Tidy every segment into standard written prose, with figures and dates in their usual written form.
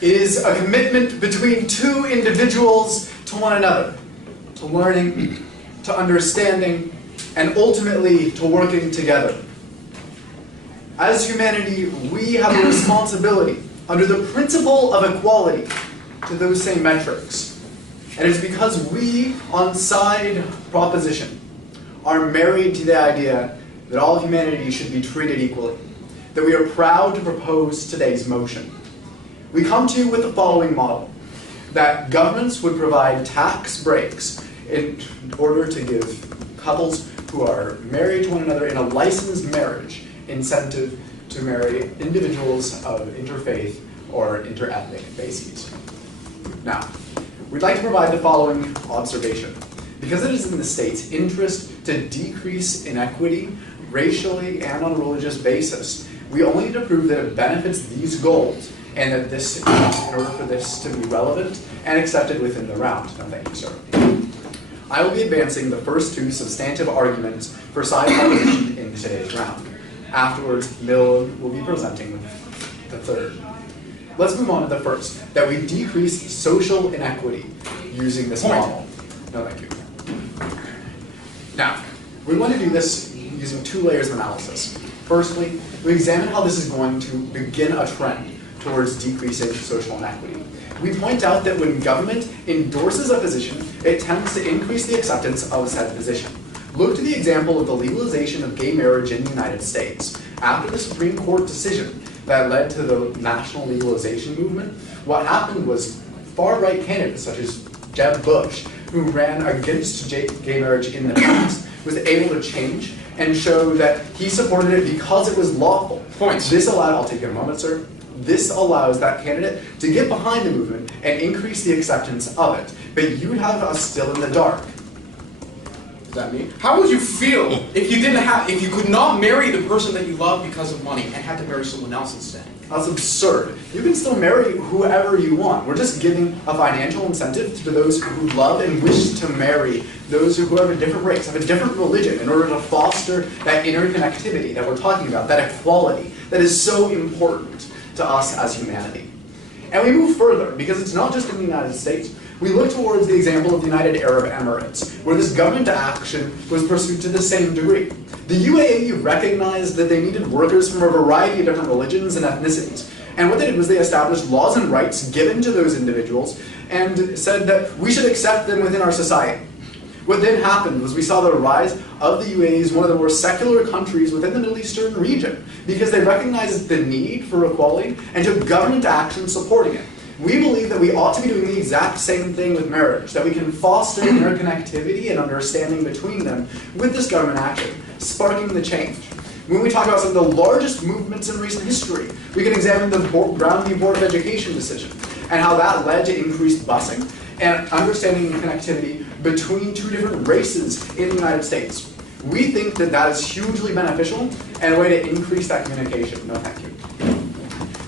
is a commitment between two individuals to one another, to learning, to understanding, and ultimately to working together. As humanity, we have a responsibility under the principle of equality to those same metrics. And it's because we, on side proposition, are married to the idea that all humanity should be treated equally, that we are proud to propose today's motion. We come to you with the following model, that governments would provide tax breaks in order to give couples who are married to one another in a licensed marriage incentive to marry individuals of interfaith or interethnic bases. Now, we'd like to provide the following observation. Because it is in the state's interest to decrease inequity racially and on a religious basis, we only need to prove that it benefits these goals and that this, in order for this to be relevant and accepted within the round. No, thank you, sir. I will be advancing the first two substantive arguments for side proposition in today's round. Afterwards, Mill will be presenting the third. Let's move on to the first, that we decrease social inequity using this model. No, thank you. Now, we want to do this using two layers of analysis. Firstly, we examine how this is going to begin a trend towards decreasing social inequity. We point out that when government endorses a position, it tends to increase the acceptance of said position. Look to the example of the legalization of gay marriage in the United States. After the Supreme Court decision that led to the national legalization movement, what happened was far-right candidates such as Jeb Bush, who ran against gay marriage in the past, was able to change and show that he supported it because it was lawful. Points. This allowed, I'll take a moment, sir. This allows that candidate to get behind the movement and increase the acceptance of it. But you have us still in the dark. Does that mean? How would you feel if you could not marry the person that you love because of money and had to marry someone else instead? That's absurd. You can still marry whoever you want. We're just giving a financial incentive to those who love and wish to marry those who have a different race, have a different religion, in order to foster that interconnectivity that we're talking about, that equality that is so important to us as humanity. And we move further, because it's not just in the United States. We look towards the example of the United Arab Emirates, where this government action was pursued to the same degree. The UAE recognized that they needed workers from a variety of different religions and ethnicities. And what they did was they established laws and rights given to those individuals and said that we should accept them within our society. What then happened was we saw the rise of the UAE as one of the more secular countries within the Middle Eastern region, because they recognized the need for equality and took government action supporting it. We believe that we ought to be doing the exact same thing with marriage, that we can foster interconnectivity and understanding between them with this government action, sparking the change. When we talk about some of the largest movements in recent history, we can examine the Brown v. Board of Education decision and how that led to increased busing and understanding connectivity between two different races in the United States. We think that that is hugely beneficial and a way to increase that communication. No, thank you.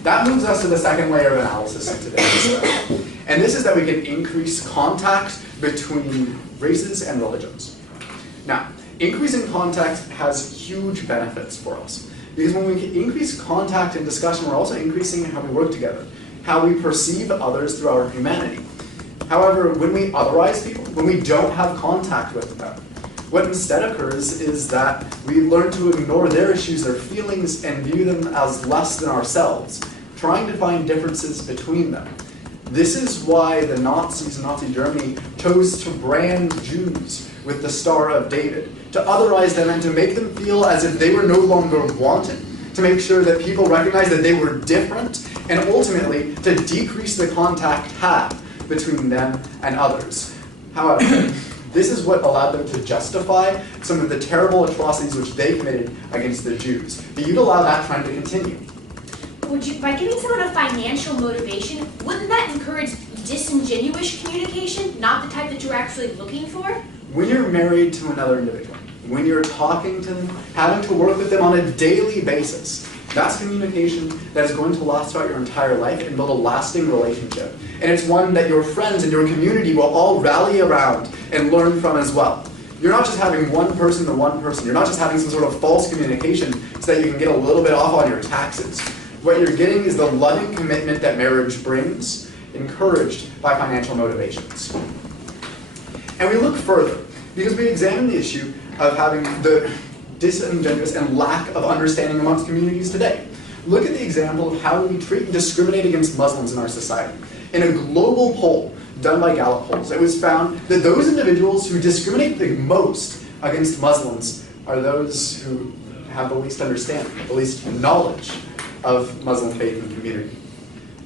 That moves us to the second layer of analysis in today's show. And this is that we can increase contact between races and religions. Now, increasing contact has huge benefits for us. Because when we increase contact and discussion, we're also increasing how we work together, how we perceive others through our humanity. However, when we otherize people, when we don't have contact with them, what instead occurs is that we learn to ignore their issues, their feelings, and view them as less than ourselves, trying to find differences between them. This is why the Nazis in Nazi Germany chose to brand Jews with the Star of David, to otherize them and to make them feel as if they were no longer wanted, to make sure that people recognized that they were different, and ultimately to decrease the contact had between them and others. However, this is what allowed them to justify some of the terrible atrocities which they committed against the Jews. But you'd allow that trend to continue. By giving someone a financial motivation, wouldn't that encourage disingenuous communication, not the type that you're actually looking for? When you're married to another individual, when you're talking to them, having to work with them on a daily basis, that's communication that is going to last throughout your entire life and build a lasting relationship. And it's one that your friends and your community will all rally around and learn from as well. You're not just having one person to one person. You're not just having some sort of false communication so that you can get a little bit off on your taxes. What you're getting is the loving commitment that marriage brings, encouraged by financial motivations. And we look further, because we examine the issue of having the disingenuous and lack of understanding amongst communities today. Look at the example of how we treat and discriminate against Muslims in our society. In a global poll done by Gallup polls, it was found that those individuals who discriminate the most against Muslims are those who have the least understanding, the least knowledge of Muslim faith and community.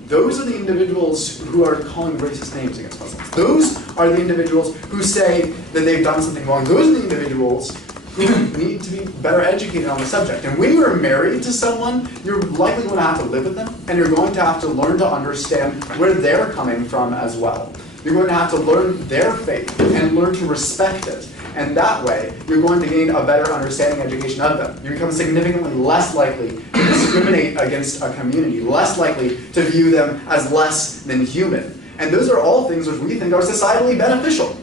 Those are the individuals who are calling racist names against Muslims. Those are the individuals who say that they've done something wrong. Those are the individuals who need to be better educated on the subject. And when you're married to someone, you're likely going to have to live with them, and you're going to have to learn to understand where they're coming from as well. You're going to have to learn their faith and learn to respect it. And that way, you're going to gain a better understanding education of them. You become significantly less likely to discriminate against a community, less likely to view them as less than human. And those are all things which we think are societally beneficial.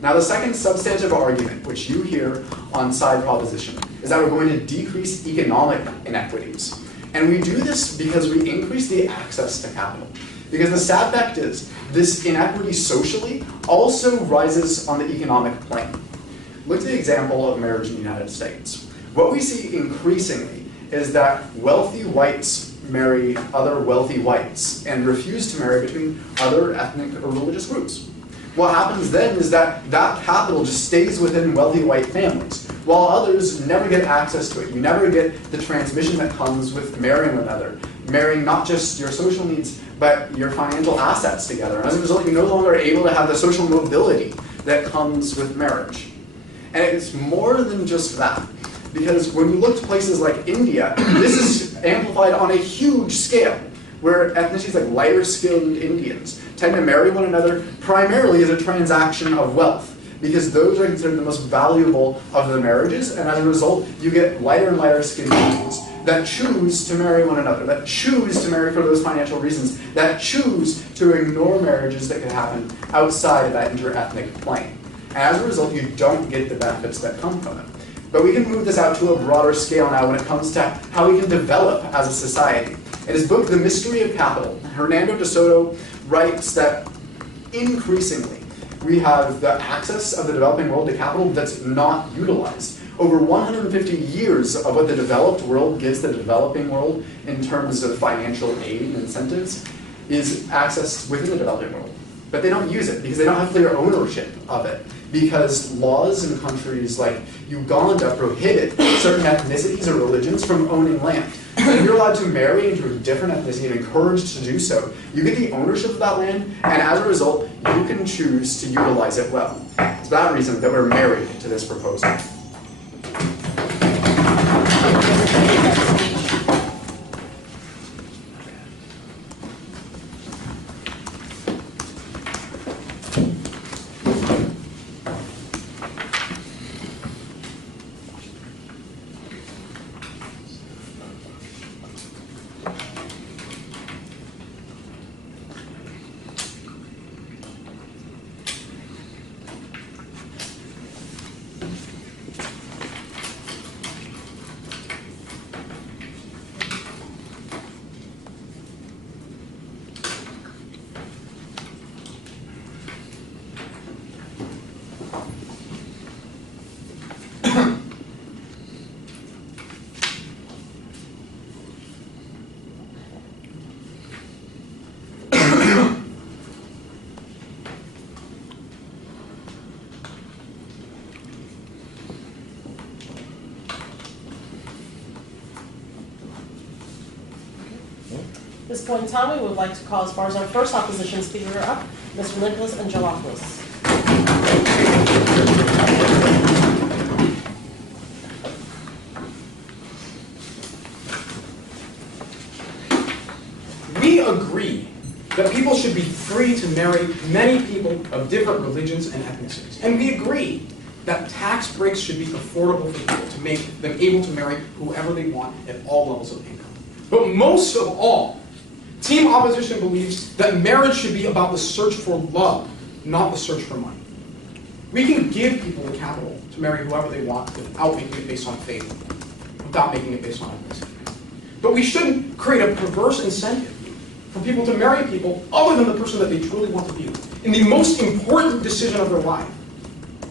Now, the second substantive argument, which you hear on side proposition, is that we're going to decrease economic inequities. And we do this because we increase the access to capital. Because the sad fact is, this inequity socially also rises on the economic plane. Look at the example of marriage in the United States. What we see increasingly is that wealthy whites marry other wealthy whites and refuse to marry between other ethnic or religious groups. What happens then is that that capital just stays within wealthy white families, while others never get access to it. You never get the transmission that comes with marrying one another, marrying not just your social needs, but your financial assets together. As a result, you're no longer able to have the social mobility that comes with marriage. And it's more than just that. Because when you look to places like India, this is amplified on a huge scale, where ethnicities like lighter-skinned Indians tend to marry one another primarily as a transaction of wealth, because those are considered the most valuable of the marriages, and as a result, you get lighter and lighter-skinned Indians that choose to marry one another, that choose to marry for those financial reasons, that choose to ignore marriages that could happen outside of that inter-ethnic plane. And as a result, you don't get the benefits that come from it. But we can move this out to a broader scale now when it comes to how we can develop as a society. In his book, The Mystery of Capital, Hernando de Soto writes that increasingly we have the access of the developing world to capital that's not utilized. Over 150 years of what the developed world gives the developing world in terms of financial aid and incentives is accessed within the developing world. But they don't use it because they don't have clear ownership of it. Because laws in countries like Uganda prohibit certain ethnicities or religions from owning land. If you're allowed to marry into a different ethnicity and encouraged to do so, you get the ownership of that land, and as a result, you can choose to utilize it well. It's for that reason that we're married to this proposal. At this point in time, we would like to call as far as our first opposition speaker up, Mr. Nicholas Angelopoulos. We agree that people should be free to marry many people of different religions and ethnicities. And we agree that tax breaks should be affordable for people to make them able to marry whoever they want at all levels of income. But most of all, Team Opposition believes that marriage should be about the search for love, not the search for money. We can give people the capital to marry whoever they want without making it based on faith, without making it based on ethnicity. But we shouldn't create a perverse incentive for people to marry people other than the person that they truly want to be with, in the most important decision of their life.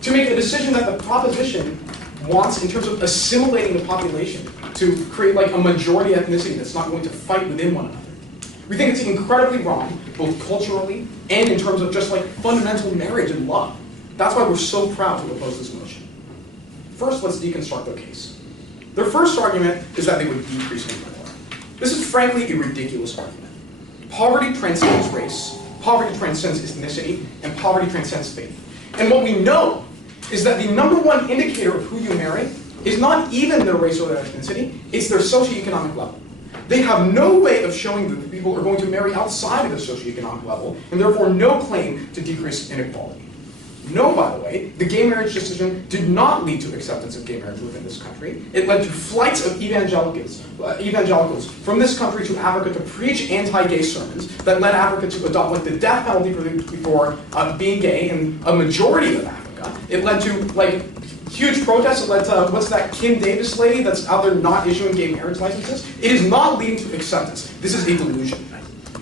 To make a decision that the proposition wants in terms of assimilating the population to create like a majority ethnicity that's not going to fight within one another. We think it's incredibly wrong, both culturally and in terms of just like fundamental marriage and love. That's why we're so proud to oppose this motion. First, let's deconstruct their case. Their first argument is that they would decrease inequality. This is frankly a ridiculous argument. Poverty transcends race, poverty transcends ethnicity, and poverty transcends faith. And what we know is that the number one indicator of who you marry is not even their race or their ethnicity, it's their socioeconomic level. They have no way of showing that the people are going to marry outside of the socioeconomic level, and therefore no claim to decrease inequality. No, by the way, the gay marriage decision did not lead to acceptance of gay marriage within this country. It led to flights of evangelicals from this country to Africa to preach anti-gay sermons that led Africa to adopt like the death penalty for being gay in a majority of Africa. It led to like huge protests. It led to what's that Kim Davis lady that's out there not issuing gay marriage licenses. It is not leading to acceptance. This is a delusion.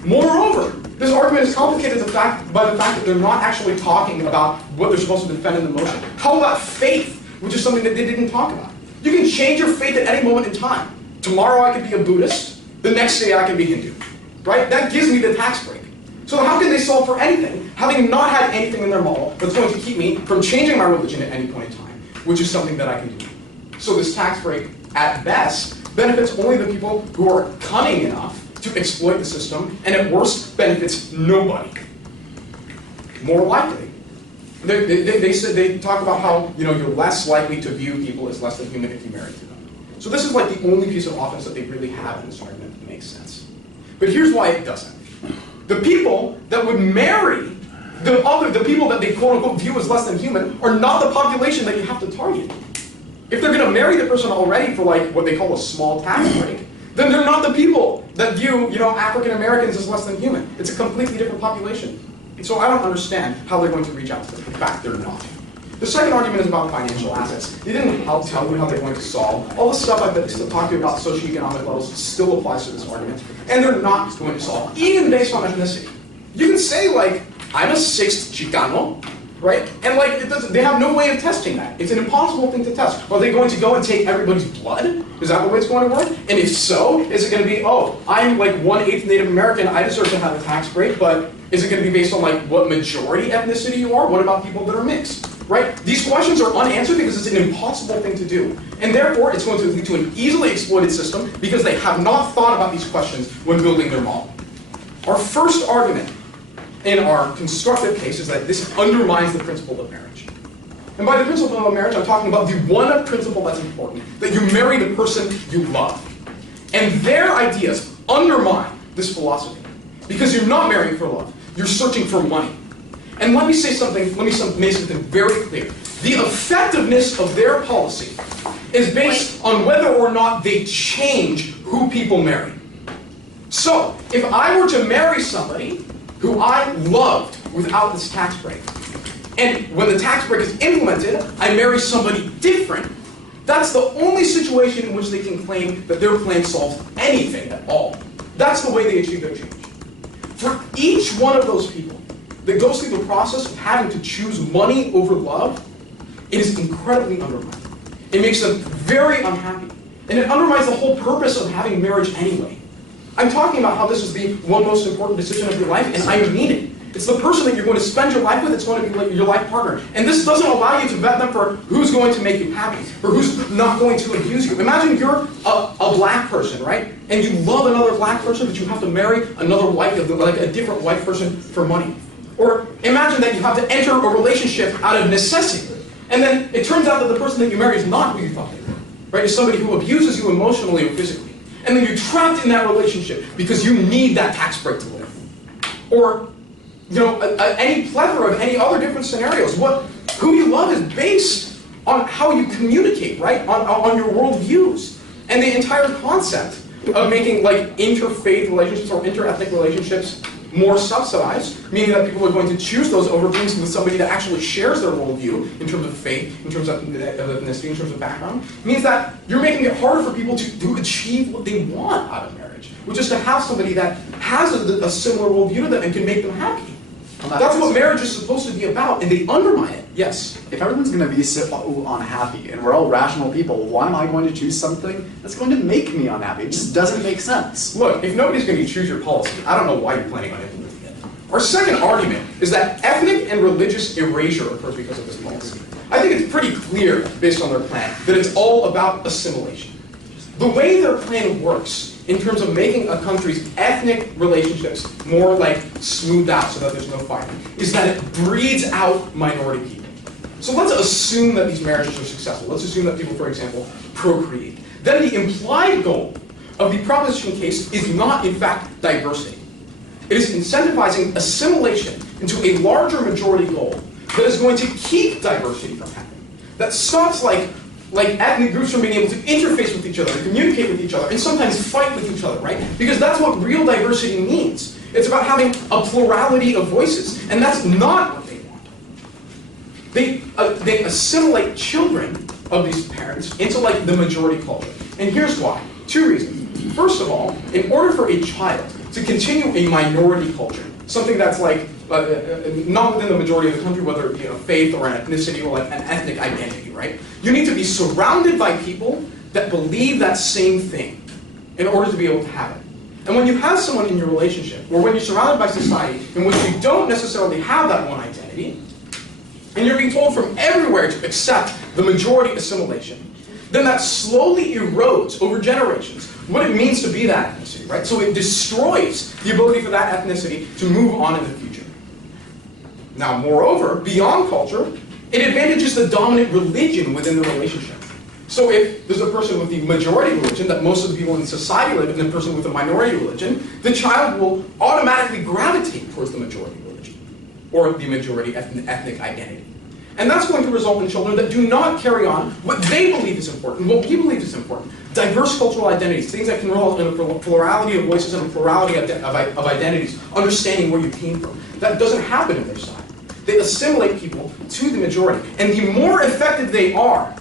Moreover, this argument is complicated by the fact that they're not actually talking about what they're supposed to defend in the motion. How about faith, which is something that they didn't talk about? You can change your faith at any moment in time. Tomorrow I could be a Buddhist, the next day I can be Hindu, right? That gives me the tax break. So how can they solve for anything, having not had anything in their model that's going to keep me from changing my religion at any point in time, which is something that I can do. So this tax break, at best, benefits only the people who are cunning enough to exploit the system, and at worst, benefits nobody. More likely, they talk about how you're less likely to view people as less than human if you marry to them. So this is like the only piece of offense that they really have in this argument that makes sense. But here's why it doesn't. The people that would marry the people that they quote unquote view as less than human are not the population that you have to target. If they're going to marry the person already for like what they call a small tax break, then they're not the people that view, African Americans as less than human. It's a completely different population. And so I don't understand how they're going to reach out to them. In fact, they're not. The second argument is about financial assets. They didn't help tell you how they're going to solve. All the stuff I've been talking to you about socioeconomic levels still applies to this argument. And they're not going to solve, even based on ethnicity. You can say, like, I'm a sixth Chicano, right? And like, they have no way of testing that. It's an impossible thing to test. Are they going to go and take everybody's blood? Is that the way it's going to work? And if so, is it going to be, oh, I'm like 1/8 Native American, I deserve to have a tax break, but is it going to be based on like what majority ethnicity you are? What about people that are mixed? Right? These questions are unanswered because it's an impossible thing to do. And therefore, it's going to lead to an easily exploited system because they have not thought about these questions when building their model. Our first argument in our constructive case is that this undermines the principle of marriage. And by the principle of marriage, I'm talking about the one principle that's important, that you marry the person you love. And their ideas undermine this philosophy because you're not marrying for love, you're searching for money. And let me make something very clear. The effectiveness of their policy is based on whether or not they change who people marry. So, if I were to marry somebody who I loved without this tax break, and when the tax break is implemented, I marry somebody different, that's the only situation in which they can claim that their plan solves anything at all. That's the way they achieve their change. For each one of those people that goes through the process of having to choose money over love, it is incredibly undermining. It makes them very unhappy. And it undermines the whole purpose of having marriage anyway. I'm talking about how this is the one most important decision of your life, and I mean it. It's the person that you're going to spend your life with, it's going to be like your life partner. And this doesn't allow you to vet them for who's going to make you happy, or who's not going to abuse you. Imagine you're a black person, right? And you love another black person, but you have to marry another white, like a different white person for money. Or imagine that you have to enter a relationship out of necessity. And then it turns out that the person that you marry is not who you thought they were. Right? It's somebody who abuses you emotionally or physically. And then you're trapped in that relationship because you need that tax break to live. Or, any plethora of any other different scenarios. Who you love is based on how you communicate, right? On your worldviews. And the entire concept of making like interfaith relationships or interethnic relationships more subsidized, meaning that people are going to choose those over being with somebody that actually shares their worldview in terms of faith, in terms of ethnicity, in terms of background, means that you're making it harder for people to achieve what they want out of marriage, which is to have somebody that has a similar worldview to them and can make them happy. That's what marriage is supposed to be about, and they undermine it. Yes? If everyone's going to be so unhappy, and we're all rational people, why am I going to choose something that's going to make me unhappy? It just doesn't make sense. Look, if nobody's going to choose your policy, I don't know why you're planning on implementing it. Our second argument is that ethnic and religious erasure occurs because of this policy. I think it's pretty clear, based on their plan, that it's all about assimilation. The way their plan works, in terms of making a country's ethnic relationships more like smoothed out so that there's no fighting, is that it breeds out minority people. So let's assume that these marriages are successful. Let's assume that people, for example, procreate. Then the implied goal of the proposition case is not, in fact, diversity. It is incentivizing assimilation into a larger majority goal that is going to keep diversity from happening. That stops like ethnic groups from being able to interface with each other, communicate with each other, and sometimes fight with each other, right? Because that's what real diversity means. It's about having a plurality of voices, and that's not what they want. They assimilate children of these parents into like the majority culture. And here's why. Two reasons. First of all, in order for a child to continue a minority culture, something that's like not within the majority of the country, whether it be a faith or an ethnicity or like an ethnic identity, right? You need to be surrounded by people that believe that same thing in order to be able to have it. And when you have someone in your relationship, or when you're surrounded by society in which you don't necessarily have that one identity, and you're being told from everywhere to accept the majority assimilation, then that slowly erodes over generations what it means to be that ethnicity, right? So it destroys the ability for that ethnicity to move on in the future. Now, moreover, beyond culture, it advantages the dominant religion within the relationship. So if there's a person with the majority religion that most of the people in society live in, and a person with a minority religion, the child will automatically gravitate towards the majority religion, or the majority ethnic identity. And that's going to result in children that do not carry on what they believe is important, what we believe is important. Diverse cultural identities, things that can result in a plurality of voices and a plurality of identities, understanding where you came from. That doesn't happen in their side. They assimilate people to the majority. And the more effective they are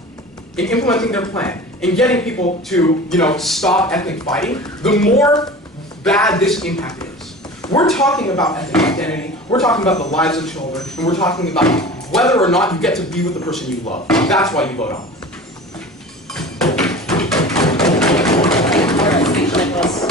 in implementing their plan, in getting people to, stop ethnic fighting, the more bad this impact is. We're talking about ethnic identity, we're talking about the lives of children, and we're talking about whether or not you get to be with the person you love. That's why you vote on. All right, Speech Nicholas.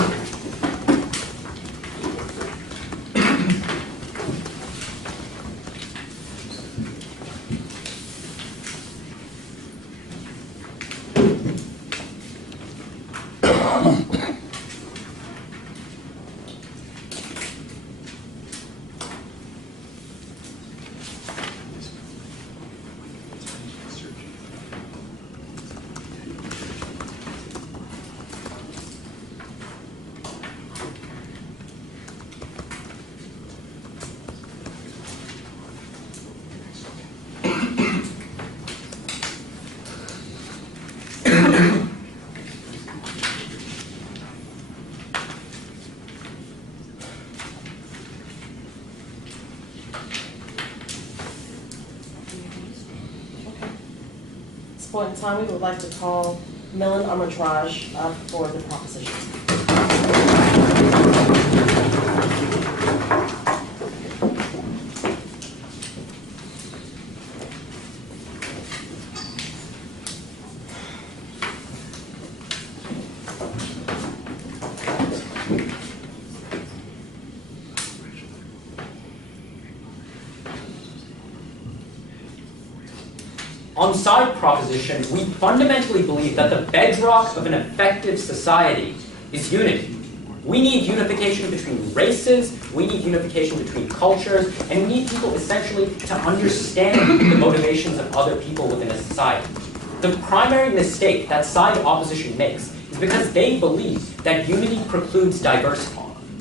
At this point in time, we would like to call Millen Armitage up for the proposition. On side proposition, we fundamentally believe that the bedrock of an effective society is unity. We need unification between races, we need unification between cultures, and we need people essentially to understand the motivations of other people within a society. The primary mistake that side opposition makes is because they believe that unity precludes diversity.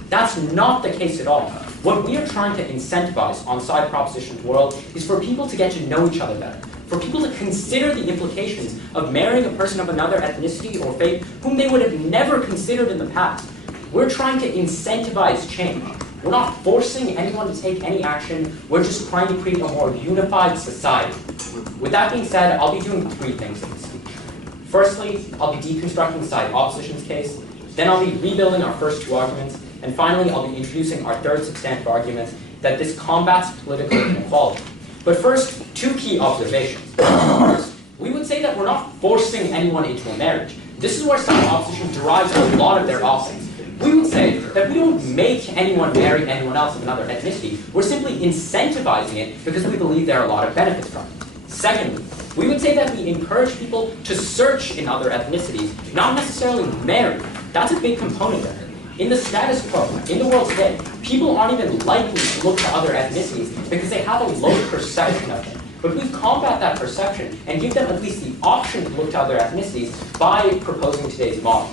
That's not the case at all. What we are trying to incentivize on side proposition's world is for people to get to know each other better, for people to consider the implications of marrying a person of another ethnicity or faith whom they would have never considered in the past. We're trying to incentivize change. We're not forcing anyone to take any action. We're just trying to create a more unified society. With that being said, I'll be doing 3 things in this speech. Firstly, I'll be deconstructing the side opposition's case. Then I'll be rebuilding our first 2 arguments. And finally, I'll be introducing our 3rd substantive argument, that this combats political inequality. But first, 2 key observations. First, we would say that we're not forcing anyone into a marriage. This is where side opposition derives a lot of their offense. We would say that we don't make anyone marry anyone else of another ethnicity. We're simply incentivizing it because we believe there are a lot of benefits from it. Secondly, we would say that we encourage people to search in other ethnicities, not necessarily marry. That's a big component of it. In the status quo, in the world today, people aren't even likely to look to other ethnicities because they have a low perception of it. But we combat that perception and give them at least the option to look to other ethnicities by proposing today's model.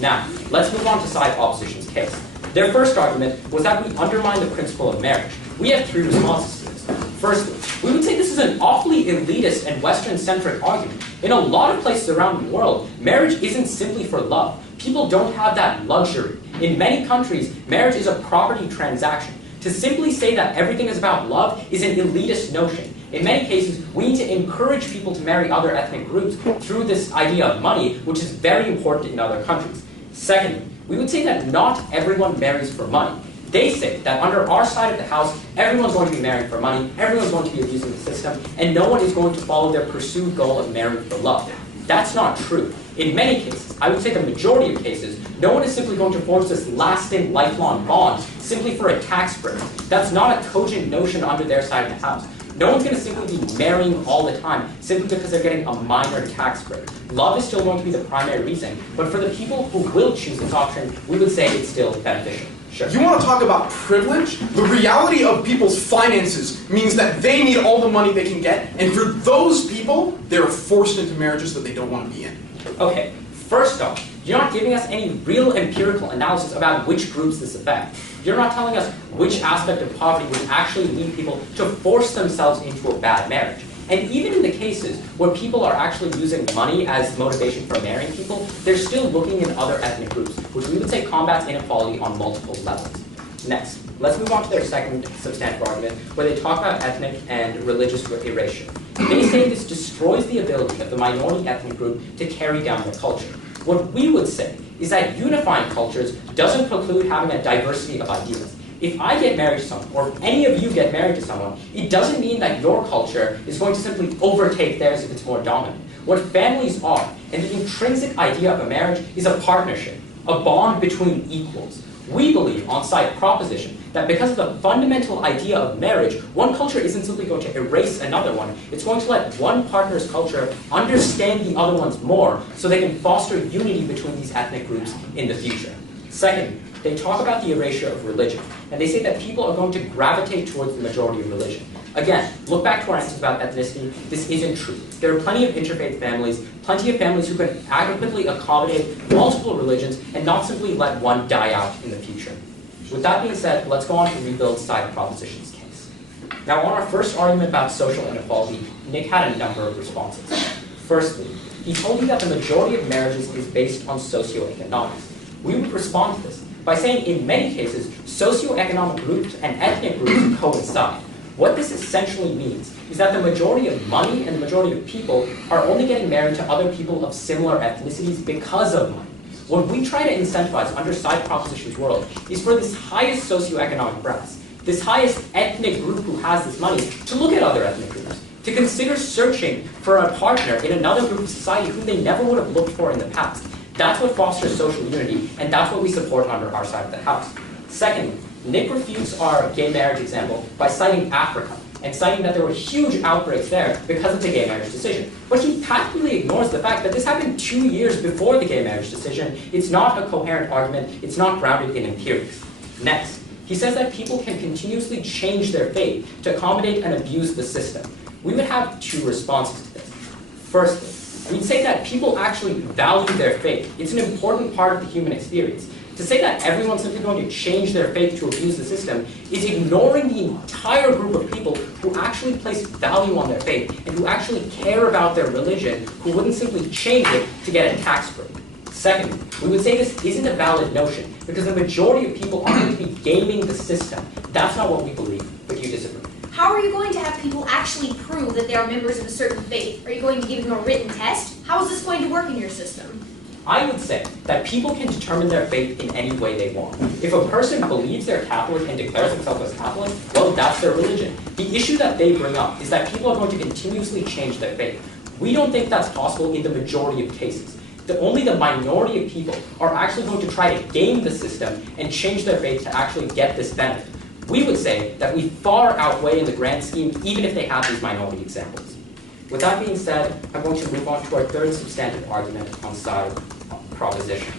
Now, let's move on to side opposition's case. Their first argument was that we undermine the principle of marriage. We have 3 responses to this. Firstly, we would say this is an awfully elitist and Western-centric argument. In a lot of places around the world, marriage isn't simply for love. People don't have that luxury. In many countries, marriage is a property transaction. To simply say that everything is about love is an elitist notion. In many cases, we need to encourage people to marry other ethnic groups through this idea of money, which is very important in other countries. Secondly, we would say that not everyone marries for money. They say that under our side of the house, everyone's going to be marrying for money, everyone's going to be abusing the system, and no one is going to follow their pursued goal of marrying for love. That's not true. In many cases, I would say the majority of cases, no one is simply going to forge this lasting, lifelong bond simply for a tax break. That's not a cogent notion under their side of the house. No one's going to simply be marrying all the time simply because they're getting a minor tax break. Love is still going to be the primary reason, but for the people who will choose this option, we would say it's still beneficial. Sure. You want to talk about privilege? The reality of people's finances means that they need all the money they can get, and for those people, they're forced into marriages that they don't want to be in. Okay, first off, you're not giving us any real empirical analysis about which groups this affects. You're not telling us which aspect of poverty would actually lead people to force themselves into a bad marriage. And even in the cases where people are actually using money as motivation for marrying people, they're still looking in other ethnic groups, which we would say combats inequality on multiple levels. Next, let's move on to their second substantive argument, where they talk about ethnic and religious erasure. They say this destroys the ability of the minority ethnic group to carry down their culture. What we would say is that unifying cultures doesn't preclude having a diversity of ideas. If I get married to someone, or if any of you get married to someone, it doesn't mean that your culture is going to simply overtake theirs if it's more dominant. What families are, and the intrinsic idea of a marriage, is a partnership, a bond between equals. We believe, on side proposition, that because of the fundamental idea of marriage, one culture isn't simply going to erase another one. It's going to let one partner's culture understand the other one's more so they can foster unity between these ethnic groups in the future. Second, they talk about the erasure of religion, and they say that people are going to gravitate towards the majority of religion. Again, look back to our answers about ethnicity. This isn't true. There are plenty of interfaith families, plenty of families who can adequately accommodate multiple religions and not simply let one die out in the future. With that being said, let's go on to rebuild side proposition's case. Now, on our first argument about social inequality, Nick had a number of responses. Firstly, he told you that the majority of marriages is based on socioeconomics. We would respond to this by saying in many cases, socioeconomic groups and ethnic groups coincide. What this essentially means is that the majority of money and the majority of people are only getting married to other people of similar ethnicities because of money. What we try to incentivize under side proposition's world is for this highest socioeconomic brass, this highest ethnic group who has this money, to look at other ethnic groups, to consider searching for a partner in another group of society whom they never would have looked for in the past. That's what fosters social unity, and that's what we support under our side of the house. Secondly, Nick refutes our gay marriage example by citing Africa, and citing that there were huge outbreaks there because of the gay marriage decision. But he patently ignores the fact that this happened 2 years before the gay marriage decision. It's not a coherent argument. It's not grounded in empirics. Next, he says that people can continuously change their faith to accommodate and abuse the system. We would have 2 responses to this. Firstly, we'd say that people actually value their faith. It's an important part of the human experience. To say that everyone's simply going to change their faith to abuse the system is ignoring the entire group of people who actually place value on their faith and who actually care about their religion, who wouldn't simply change it to get a tax break. Secondly, we would say this isn't a valid notion because the majority of people aren't going to be gaming the system. That's not what we believe, but you disagree. How are you going to have people actually prove that they are members of a certain faith? Are you going to give them a written test? How is this going to work in your system? I would say that people can determine their faith in any way they want. If a person believes they're Catholic and declares themselves as Catholic, well, that's their religion. The issue that they bring up is that people are going to continuously change their faith. We don't think that's possible in the majority of cases. Only the minority of people are actually going to try to game the system and change their faith to actually get this benefit. We would say that we far outweigh in the grand scheme, even if they have these minority examples. With that being said, I'm going to move on to our third substantive argument on side proposition.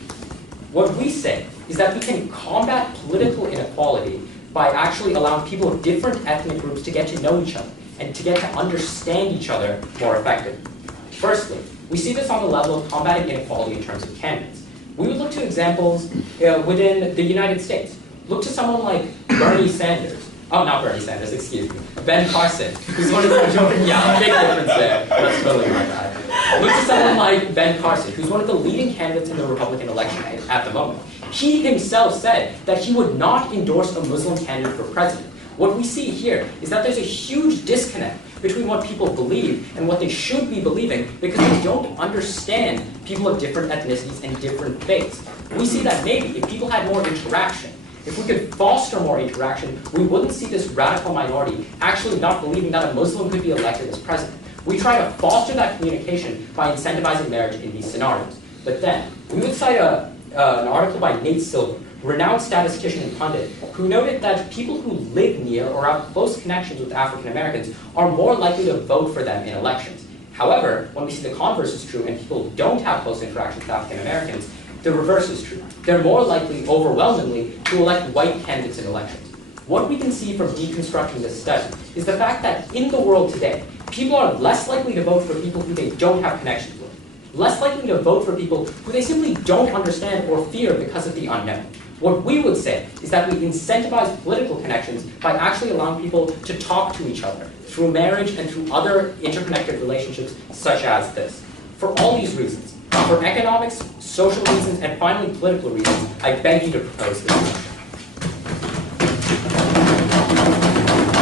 What we say is that we can combat political inequality by actually allowing people of different ethnic groups to get to know each other and to get to understand each other more effectively. Firstly, we see this on the level of combating inequality in terms of candidates. We would look to examples within the United States. Look to someone like Bernie Sanders. Oh, not Bernie Sanders, excuse me. Ben Carson, who's one of the yeah, big difference there. That's totally my bad. Look to someone like Ben Carson, who's one of the leading candidates in the Republican election at the moment. He himself said that he would not endorse a Muslim candidate for president. What we see here is that there's a huge disconnect between what people believe and what they should be believing because they don't understand people of different ethnicities and different faiths. We see that maybe if people had more interaction, if we could foster more interaction, we wouldn't see this radical minority actually not believing that a Muslim could be elected as president. We try to foster that communication by incentivizing marriage in these scenarios. But then, we would cite an article by Nate Silver, renowned statistician and pundit, who noted that people who live near or have close connections with African Americans are more likely to vote for them in elections. However, when we see the converse is true and people don't have close interactions with African Americans, the reverse is true. They're more likely, overwhelmingly, to elect white candidates in elections. What we can see from deconstructing this study is the fact that in the world today, people are less likely to vote for people who they don't have connections with, less likely to vote for people who they simply don't understand or fear because of the unknown. What we would say is that we incentivize political connections by actually allowing people to talk to each other through marriage and through other interconnected relationships such as this. For all these reasons, for economics, social reasons, and finally political reasons, I beg you to propose this motion.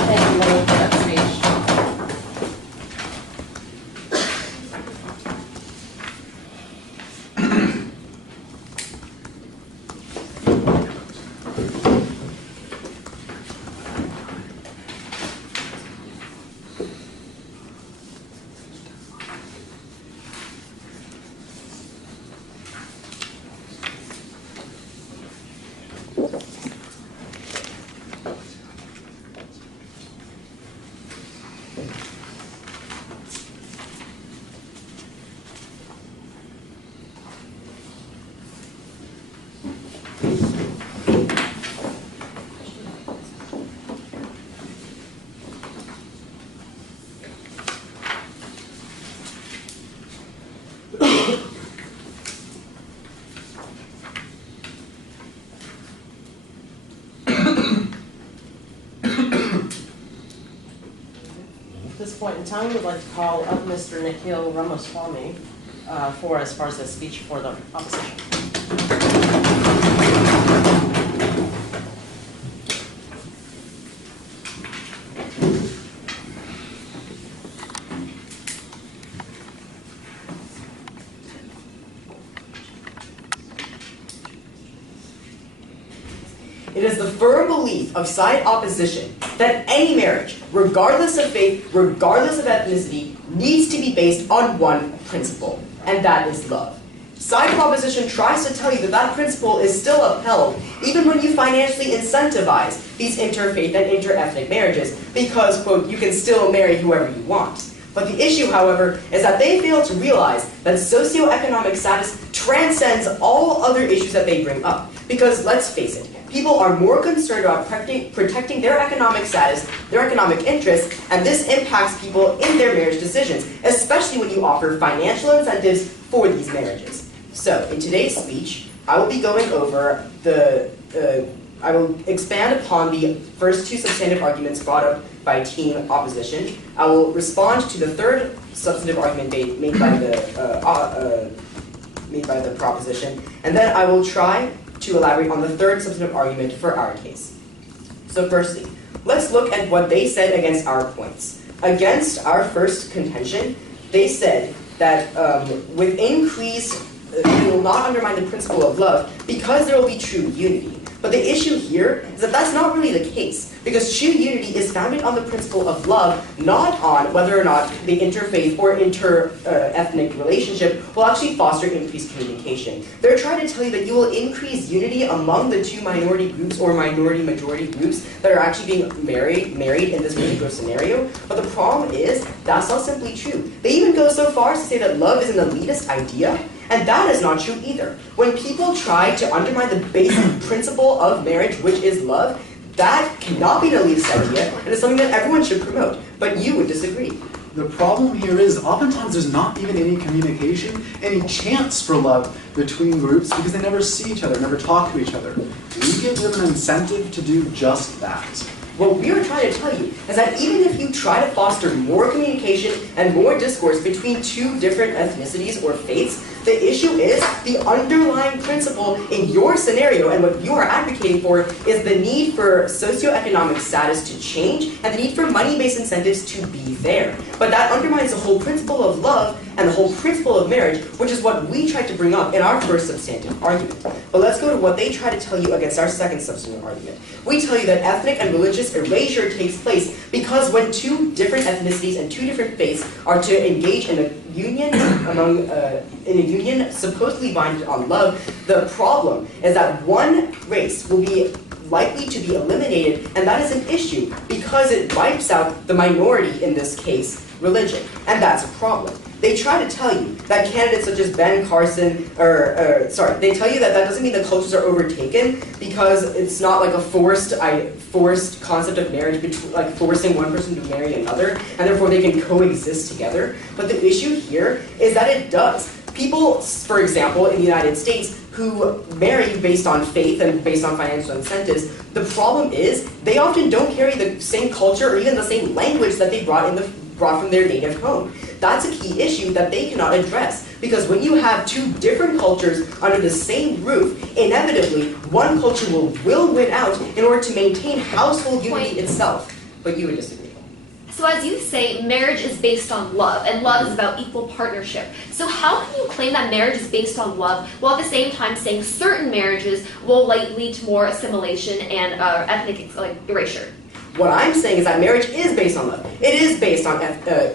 Thank you, Lily, for that speech. At this point in time, we would like to call up Mr. Nikhil Ramaswamy as far as a speech for the opposition. It is the firm belief of side opposition that any marriage, regardless of faith, regardless of ethnicity, needs to be based on one principle, and that is love. Side proposition tries to tell you that that principle is still upheld even when you financially incentivize these interfaith and interethnic marriages because, quote, you can still marry whoever you want. But the issue, however, is that they fail to realize that socioeconomic status transcends all other issues that they bring up. Because, let's face it, people are more concerned about protecting their economic status, their economic interests, and this impacts people in their marriage decisions, especially when you offer financial incentives for these marriages. So, in today's speech, I will be going over I will expand upon the first two substantive arguments brought up by team opposition. I will respond to the third substantive argument made by the made by the proposition, and then I will try to elaborate on the third substantive argument for our case. So firstly, let's look at what they said against our points. Against our first contention, they said that with increase, we will not undermine the principle of love because there will be true unity. But the issue here is that that's not really the case, because true unity is founded on the principle of love, not on whether or not the interfaith or inter-ethnic relationship will actually foster increased communication. They're trying to tell you that you will increase unity among the two minority groups or minority-majority groups that are actually being married in this particular scenario. But the problem is, that's not simply true. They even go so far as to say that love is an elitist idea, and that is not true either. When people try to undermine the basic principle of marriage, which is love, that cannot be an elitist idea, and it's something that everyone should promote. But you would disagree. The problem here is oftentimes there's not even any communication, any chance for love between groups because they never see each other, never talk to each other. We give them an incentive to do just that. What we are trying to tell you is that even if you try to foster more communication and more discourse between two different ethnicities or faiths, the issue is the underlying principle in your scenario, and what you are advocating for is the need for socioeconomic status to change and the need for money-based incentives to be there. But that undermines the whole principle of love and the whole principle of marriage, which is what we tried to bring up in our first substantive argument. But let's go to what they try to tell you against our second substantive argument. We tell you that ethnic and religious erasure takes place because when two different ethnicities and two different faiths are to engage in a union supposedly binded on love, the problem is that one race will be likely to be eliminated, and that is an issue because it wipes out the minority, in this case, religion, and that's a problem. They try to tell you that candidates such as Ben Carson, they tell you that that doesn't mean the cultures are overtaken because it's not like a forced concept of marriage, like forcing one person to marry another, and therefore they can coexist together. But the issue here is that it does. People, for example, in the United States, who marry based on faith and based on financial incentives, the problem is they often don't carry the same culture or even the same language that they brought from their native home. That's a key issue that they cannot address, because when you have two different cultures under the same roof, inevitably one culture will win out in order to maintain household unity itself. But you would disagree. So as you say, marriage is based on love, and love is about equal partnership. So how can you claim that marriage is based on love, while at the same time saying certain marriages will lead to more assimilation and ethnic erasure? What I'm saying is that marriage is based on love. It is based on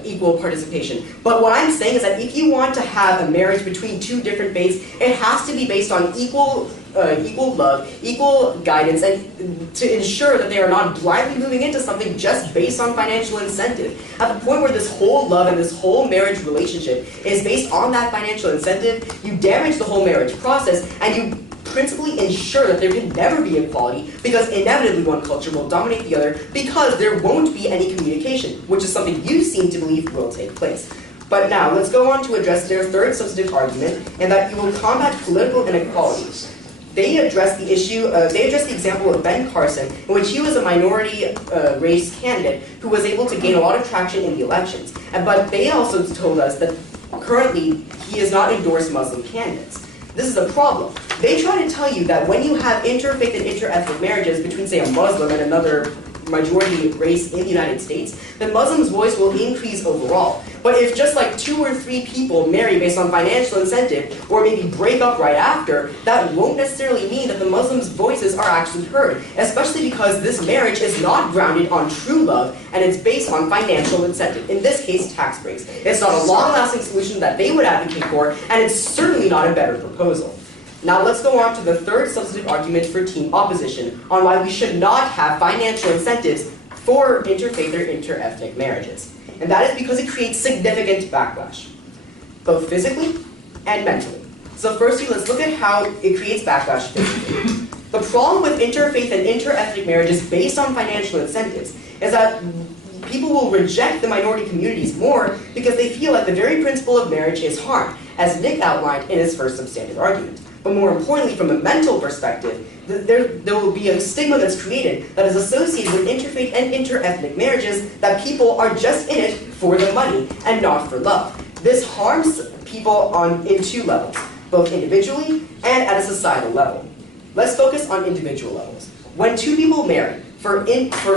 equal participation. But what I'm saying is that if you want to have a marriage between two different faiths, it has to be based on equal love, equal guidance, and to ensure that they are not blindly moving into something just based on financial incentive. At the point where this whole love and this whole marriage relationship is based on that financial incentive, you damage the whole marriage process, and you principally ensure that there can never be equality, because inevitably one culture will dominate the other because there won't be any communication, which is something you seem to believe will take place. But now, let's go on to address their third substantive argument, and that you will combat political inequalities. They address the issue, they address the example of Ben Carson, in which he was a minority race candidate who was able to gain a lot of traction in the elections. But they also told us that currently he has not endorsed Muslim candidates. This is a problem. They try to tell you that when you have interfaith and interethnic marriages between, say, a Muslim and another majority race in the United States, then Muslims' voice will increase overall. But if just like 2 or 3 people marry based on financial incentive, or maybe break up right after, that won't necessarily mean that the Muslims' voices are actually heard, especially because this marriage is not grounded on true love, and it's based on financial incentive, in this case, tax breaks. It's not a long-lasting solution that they would advocate for, and it's certainly not a better proposal. Now let's go on to the third substantive argument for team opposition on why we should not have financial incentives for interfaith or interethnic marriages. And that is because it creates significant backlash, both physically and mentally. So firstly, let's look at how it creates backlash physically. The problem with interfaith and interethnic marriages based on financial incentives is that people will reject the minority communities more because they feel like the very principle of marriage is harmed, as Nick outlined in his first substantive argument. But more importantly, from a mental perspective, there will be a stigma that's created that is associated with interfaith and interethnic marriages, that people are just in it for the money and not for love. This harms people in 2 levels. both individually and at a societal level. Let's focus on individual levels. When two people marry for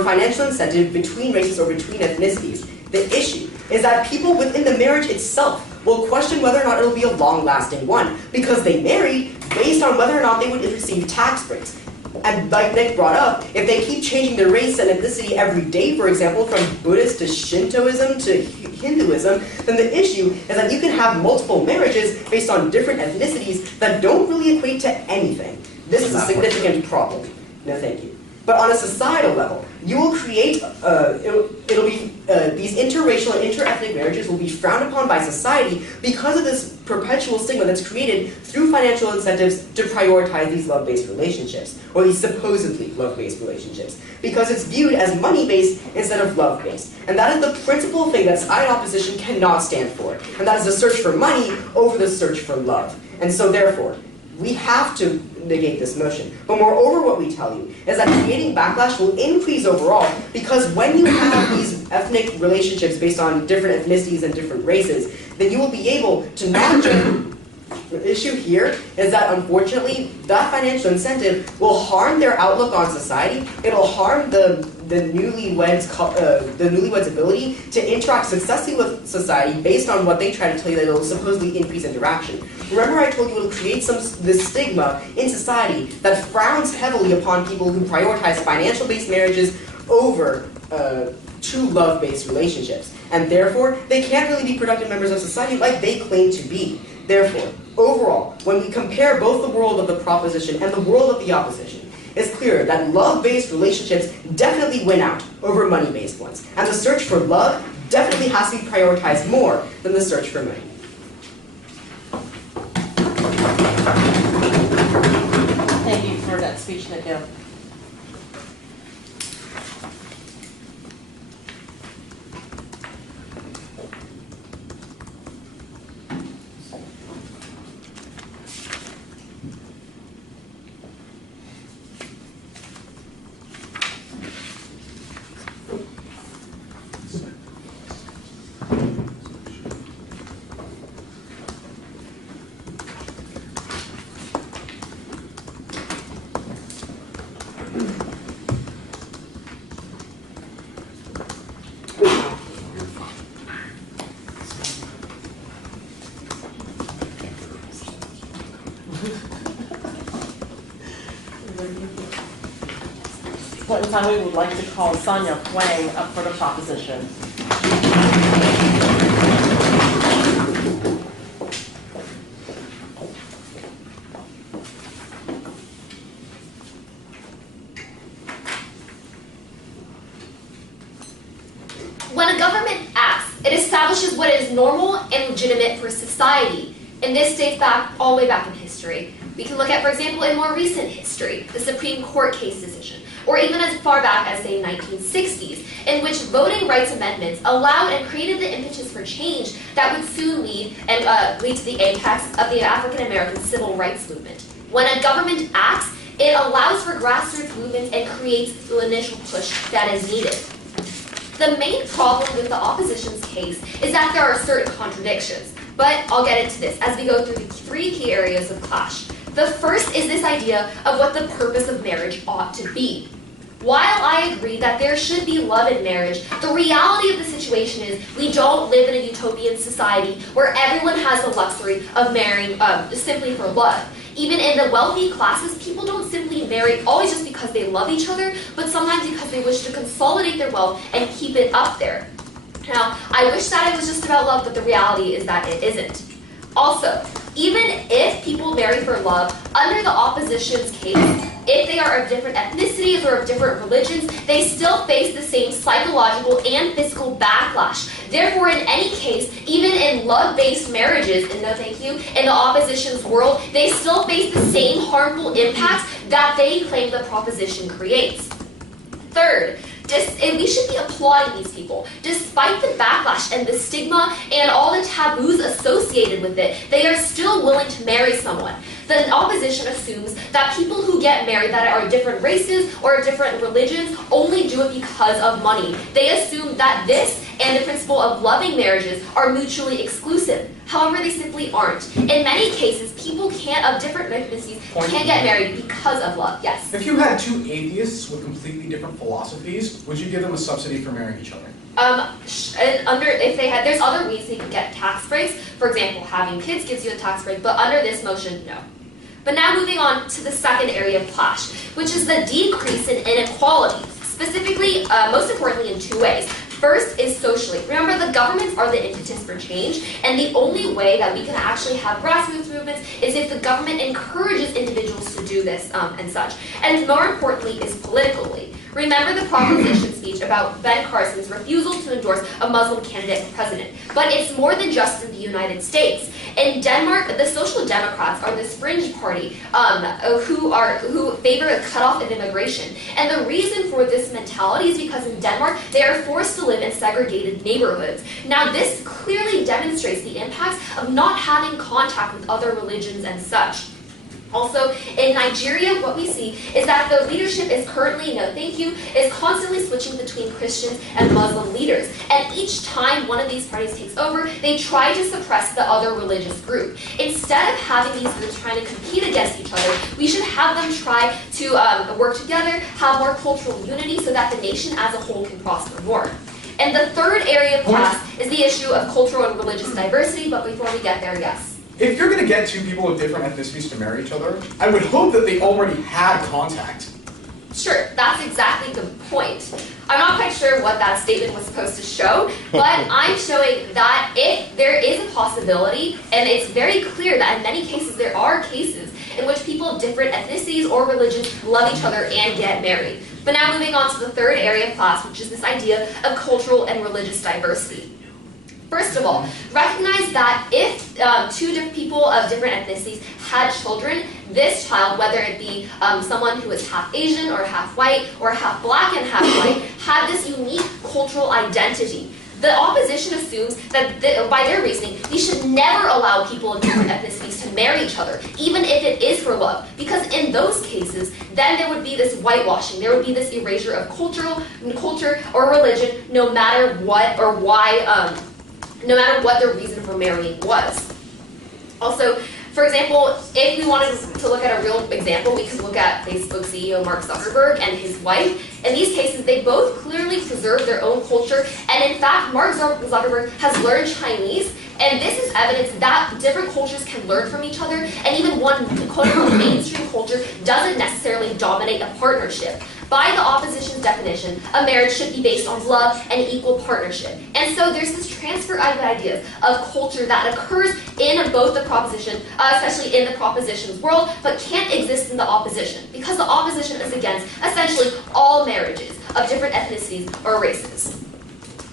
financial incentive between races or between ethnicities, the issue is that people within the marriage itself will question whether or not it will be a long-lasting one, because they married based on whether or not they would receive tax breaks. And like Nick brought up, if they keep changing their race and ethnicity every day, for example, from Buddhist to Shintoism to Hinduism, then the issue is that you can have multiple marriages based on different ethnicities that don't really equate to anything. This is a significant problem. No, thank you. But on a societal level, you will create, these interracial and interethnic marriages will be frowned upon by society because of this perpetual stigma that's created through financial incentives to prioritize these love-based relationships, or these supposedly love-based relationships, because it's viewed as money-based instead of love-based. And that is the principal thing that side opposition cannot stand for, and that is the search for money over the search for love. And so therefore, we have to negate this notion. But moreover, what we tell you is that creating backlash will increase overall, because when you have these ethnic relationships based on different ethnicities and different races, then you will be able to not just... The issue here is that unfortunately, that financial incentive will harm their outlook on society. It'll harm the newlyweds' ability to interact successfully with society based on what they try to tell you that it'll supposedly increase interaction. Remember, I told you it'll create this stigma in society that frowns heavily upon people who prioritize financial-based marriages over true love-based relationships, and therefore they can't really be productive members of society like they claim to be. Therefore, overall, when we compare both the world of the proposition and the world of the opposition, it's clear that love-based relationships definitely win out over money-based ones, and the search for love definitely has to be prioritized more than the search for money. Thank you for that speech, Nikhil. Point in time, we would like to call Sonia Huang up for the proposition. When a government acts, it establishes what is normal and legitimate for society. And this dates back all the way back in history. We can look at, for example, in more recent history, the Supreme Court case decision, or even as far back as, say, 1960s, in which voting rights amendments allowed and created the impetus for change that would soon lead to the apex of the African American civil rights movement. When a government acts, it allows for grassroots movements and creates the initial push that is needed. The main problem with the opposition's case is that there are certain contradictions, but I'll get into this as we go through the three key areas of clash. The first is this idea of what the purpose of marriage ought to be. While I agree that there should be love in marriage, the reality of the situation is we don't live in a utopian society where everyone has the luxury of marrying simply for love. Even in the wealthy classes, people don't simply marry always just because they love each other, but sometimes because they wish to consolidate their wealth and keep it up there. Now, I wish that it was just about love, but the reality is that it isn't. Also, even if people marry for love, under the opposition's case, if they are of different ethnicities or of different religions, they still face the same psychological and physical backlash. Therefore, in any case, even in love-based marriages, and no thank you, in the opposition's world, they still face the same harmful impacts that they claim the proposition creates. Third, and we should be applauding these people. Despite the backlash and the stigma and all the taboos associated with it, they are still willing to marry someone. The opposition assumes that people who get married that are different races or different religions only do it because of money. They assume that this and the principle of loving marriages are mutually exclusive. However, they simply aren't. In many cases, people of different ethnicities can't get married because of love. Yes? If you had two atheists with completely different philosophies, would you give them a subsidy for marrying each other? There's other ways they could get tax breaks. For example, having kids gives you a tax break, but under this motion, no. But now moving on to the second area of clash, which is the decrease in inequality, specifically, most importantly, in two ways. First is socially. Remember, the governments are the impetus for change, and the only way that we can actually have grassroots movements is if the government encourages individuals to do this and such. And more importantly is politically. Remember the proposition speech about Ben Carson's refusal to endorse a Muslim candidate for president. But it's more than just in the United States. In Denmark, the Social Democrats are this fringe party who favor a cutoff of immigration. And the reason for this mentality is because in Denmark, they are forced to live in segregated neighborhoods. Now, this clearly demonstrates the impacts of not having contact with other religions and such. Also, in Nigeria, what we see is that the leadership is currently, is constantly switching between Christians and Muslim leaders. And each time one of these parties takes over, they try to suppress the other religious group. Instead of having these groups trying to compete against each other, we should have them try to work together, have more cultural unity so that the nation as a whole can prosper more. And the third area of class is the issue of cultural and religious diversity, but before we get there, yes. If you're going to get two people with different ethnicities to marry each other, I would hope that they already had contact. Sure, that's exactly the point. I'm not quite sure what that statement was supposed to show, but I'm showing that if there is a possibility, and it's very clear that in many cases there are cases in which people of different ethnicities or religions love each other and get married. But now moving on to the third area of class, which is this idea of cultural and religious diversity. First of all, recognize that if two different people of different ethnicities had children, this child, whether it be someone who is half Asian or half white or half black and half white, had this unique cultural identity. The opposition assumes that by their reasoning, we should never allow people of different ethnicities to marry each other, even if it is for love. Because in those cases, then there would be this whitewashing, there would be this erasure of culture or religion, no matter what or why, no matter what their reason for marrying was. Also, for example, if we wanted to look at a real example, we could look at Facebook CEO Mark Zuckerberg and his wife. In these cases, they both clearly preserve their own culture, and in fact, Mark Zuckerberg has learned Chinese, and this is evidence that different cultures can learn from each other, and even one quote-unquote mainstream culture doesn't necessarily dominate a partnership. By the opposition's definition, a marriage should be based on love and equal partnership. And so there's this transfer of ideas of culture that occurs in both the proposition, especially in the proposition's world, but can't exist in the opposition, because the opposition is against essentially all marriages of different ethnicities or races.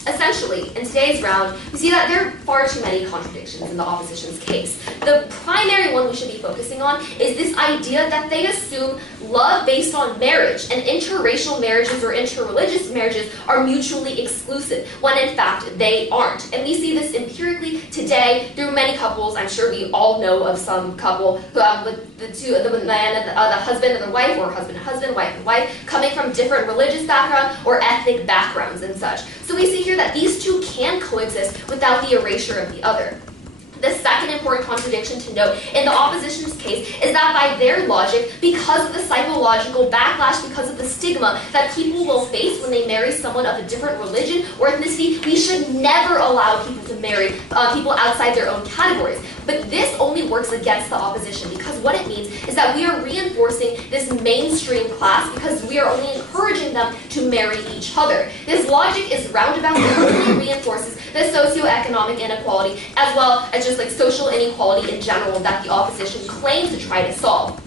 Essentially, in today's round, we see that there are far too many contradictions in the opposition's case. The primary one we should be focusing on is this idea that they assume love based on marriage and interracial marriages or interreligious marriages are mutually exclusive, when in fact they aren't. And we see this empirically today through many couples. I'm sure we all know of some couple who with the man and the husband and the wife, or husband and husband, wife and wife, coming from different religious backgrounds or ethnic backgrounds and such. So we see here that these two can coexist without the erasure of the other. The second important contradiction to note in the opposition's case is that by their logic, because of the psychological backlash, because of the stigma that people will face when they marry someone of a different religion or ethnicity, we should never allow people to marry people outside their own categories. But this only works against the opposition, because what it means is that we are reinforcing this mainstream class because we are only encouraging them to marry each other. This logic is roundabout and only reinforces the socioeconomic inequality as well as just like social inequality in general that the opposition claims to try to solve.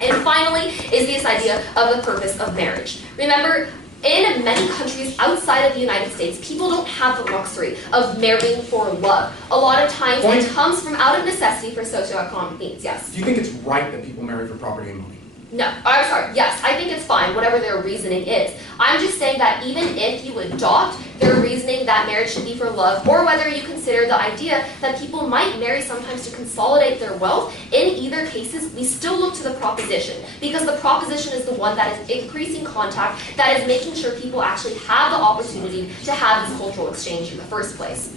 And finally is this idea of the purpose of marriage. Remember, in many countries outside of the United States, people don't have the luxury of marrying for love. A lot of times it comes from out of necessity for socioeconomic needs, yes? Do you think it's right that people marry for property and money? No, I'm sorry, yes, I think it's fine, whatever their reasoning is. I'm just saying that even if you adopt their your reasoning that marriage should be for love, or whether you consider the idea that people might marry sometimes to consolidate their wealth, in either cases, we still look to the proposition, because the proposition is the one that is increasing contact, that is making sure people actually have the opportunity to have this cultural exchange in the first place.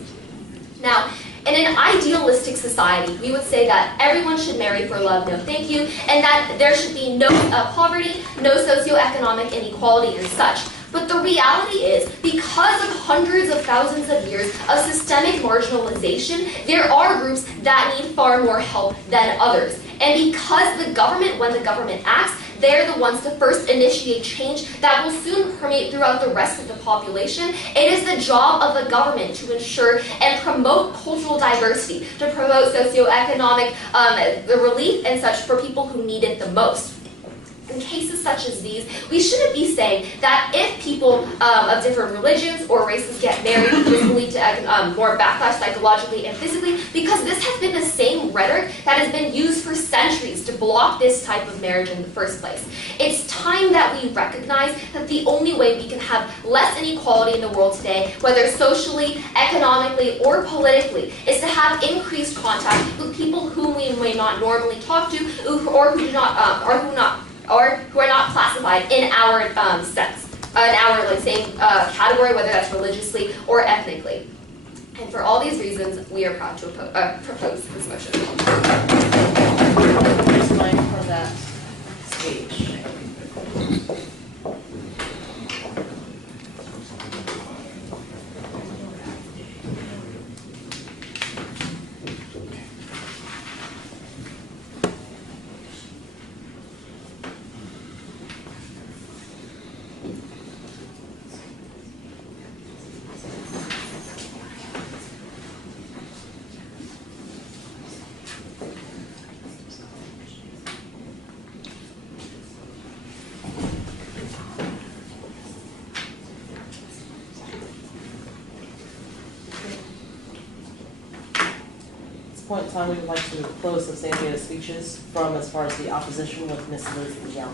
Now, in an idealistic society, we would say that everyone should marry for love, no thank you, and that there should be no poverty, no socioeconomic inequality and such. But the reality is, because of hundreds of thousands of years of systemic marginalization, there are groups that need far more help than others. And because the government, when the government acts, they're the ones to first initiate change that will soon permeate throughout the rest of the population. It is the job of the government to ensure and promote cultural diversity, to promote socioeconomic the relief and such for people who need it the most. In cases such as these, we shouldn't be saying that if people of different religions or races get married, this will lead to more backlash psychologically and physically, because this has been the same rhetoric that has been used for centuries to block this type of marriage in the first place. It's time that we recognize that the only way we can have less inequality in the world today, whether socially, economically, or politically, is to have increased contact with people whom we may not normally talk to, or who are not classified in our sense, in our same category, whether that's religiously or ethnically. And for all these reasons, we are proud to propose this motion. Thanks, Mike, for that speech. Point in time, we would like to close the Semifinals speeches from as far as the opposition with Ms. Liz Yount.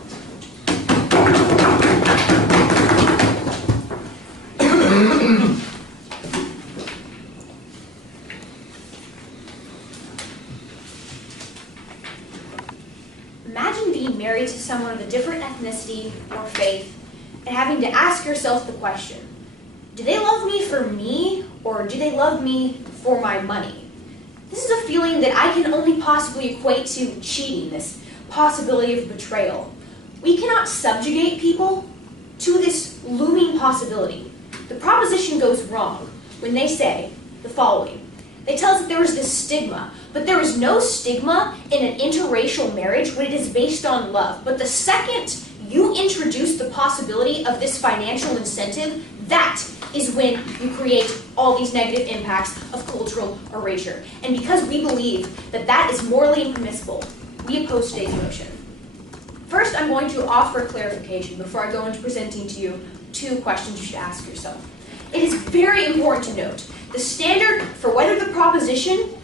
Imagine being married to someone of a different ethnicity or faith and having to ask yourself the question, do they love me for me, or do they love me for my money? This is a feeling that I can only possibly equate to cheating, this possibility of betrayal. We cannot subjugate people to this looming possibility. The proposition goes wrong when they say the following. They tell us that there is this stigma, but there is no stigma in an interracial marriage when it is based on love. But the second you introduce the possibility of this financial incentive, that is when you create all these negative impacts of cultural erasure. And because we believe that that is morally impermissible, we oppose today's motion. First, I'm going to offer clarification before I go into presenting to you 2 questions you should ask yourself. It is very important to note the standard for whether the proposition,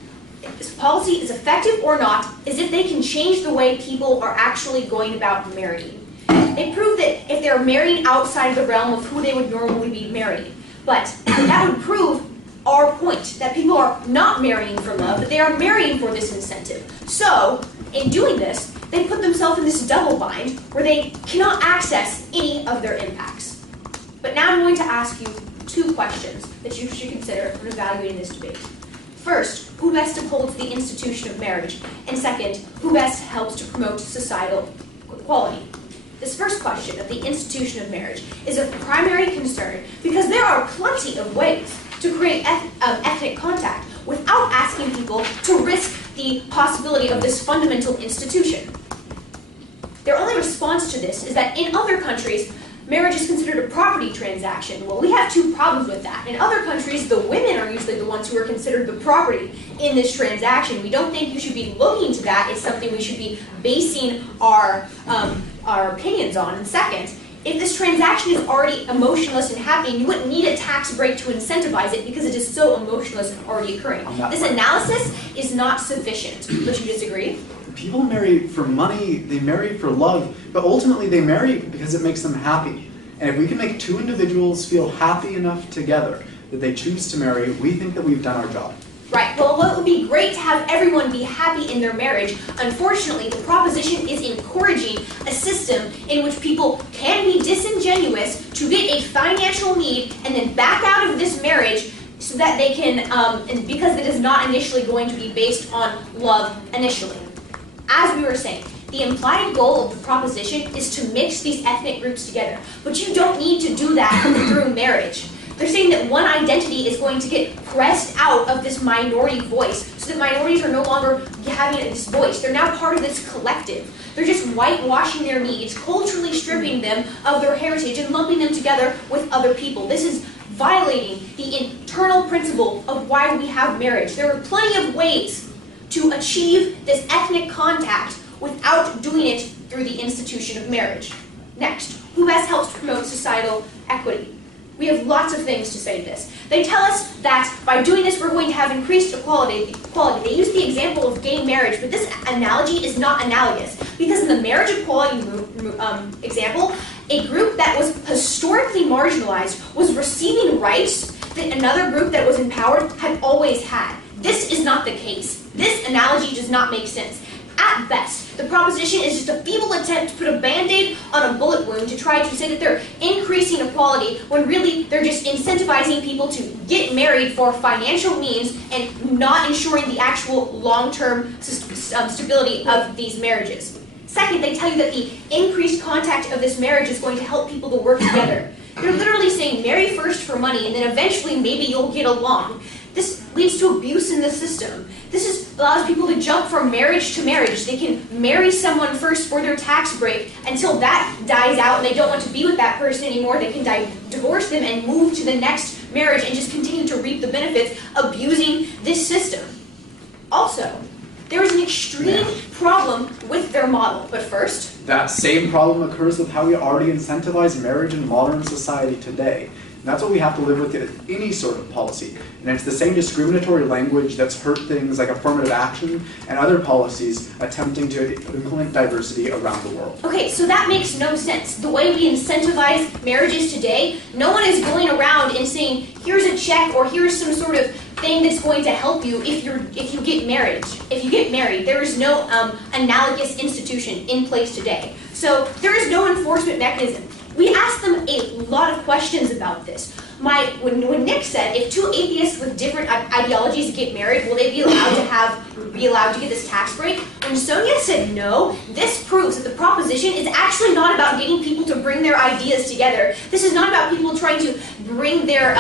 this policy is effective or not, is if they can change the way people are actually going about marrying. They prove that if they're marrying outside the realm of who they would normally be married. But that would prove our point, that people are not marrying for love, but they are marrying for this incentive. So, in doing this, they put themselves in this double bind where they cannot access any of their impacts. But now I'm going to ask you 2 questions that you should consider when evaluating this debate. First, who best upholds the institution of marriage? And second, who best helps to promote societal equality? This first question of the institution of marriage is of primary concern because there are plenty of ways to create ethnic contact without asking people to risk the possibility of this fundamental institution. Their only response to this is that in other countries, marriage is considered a property transaction. Well, we have 2 problems with that. In other countries, the women are usually the ones who are considered the property in this transaction. We don't think you should be looking to that. It's something we should be basing our opinions on. And second, if this transaction is already emotionless and happening, you wouldn't need a tax break to incentivize it because it is so emotionless and already occurring. This analysis is not sufficient. Don't you disagree? People marry for money, they marry for love, but ultimately they marry because it makes them happy. And if we can make two individuals feel happy enough together that they choose to marry, we think that we've done our job. Right, well, it would be great to have everyone be happy in their marriage. Unfortunately, the proposition is encouraging a system in which people can be disingenuous to get a financial need and then back out of this marriage so that they can, and because it is not initially going to be based on love initially. As we were saying, the implied goal of the proposition is to mix these ethnic groups together, but you don't need to do that through marriage. They're saying that one identity is going to get pressed out of this minority voice, so that minorities are no longer having this voice. They're now part of this collective. They're just whitewashing their needs, culturally stripping them of their heritage and lumping them together with other people. This is violating the internal principle of why we have marriage. There are plenty of ways to achieve this ethnic contact without doing it through the institution of marriage. Next, who best helps promote societal equity? We have lots of things to say to this. They tell us that by doing this, we're going to have increased equality. They use the example of gay marriage, but this analogy is not analogous, because in the marriage equality example, a group that was historically marginalized was receiving rights that another group that was empowered had always had. This is not the case. This analogy does not make sense. At best, the proposition is just a feeble attempt to put a Band-Aid on a bullet wound to try to say that they're increasing equality when really they're just incentivizing people to get married for financial means and not ensuring the actual long-term stability of these marriages. Second, they tell you that the increased contact of this marriage is going to help people to work together. They're literally saying marry first for money and then eventually maybe you'll get along. This leads to abuse in the system. This allows people to jump from marriage to marriage. They can marry someone first for their tax break until that dies out and they don't want to be with that person anymore. They can divorce them and move to the next marriage and just continue to reap the benefits, abusing this system. Also, there is an extreme problem with their model. But first, that same problem occurs with how we already incentivize marriage in modern society today. And that's what we have to live with in any sort of policy. And it's the same discriminatory language that's hurt things like affirmative action and other policies attempting to implement diversity around the world. Okay, so that makes no sense. The way we incentivize marriages today, no one is going around and saying, here's a check or here's some sort of thing that's going to help you if you get married. If you get married, there is no analogous institution in place today. So there is no enforcement mechanism. We asked them a lot of questions about this. When Nick said, if two atheists with different ideologies get married, will they be allowed to get this tax break? When Sonia said no, this proves that the proposition is actually not about getting people to bring their ideas together. This is not about people trying to bring their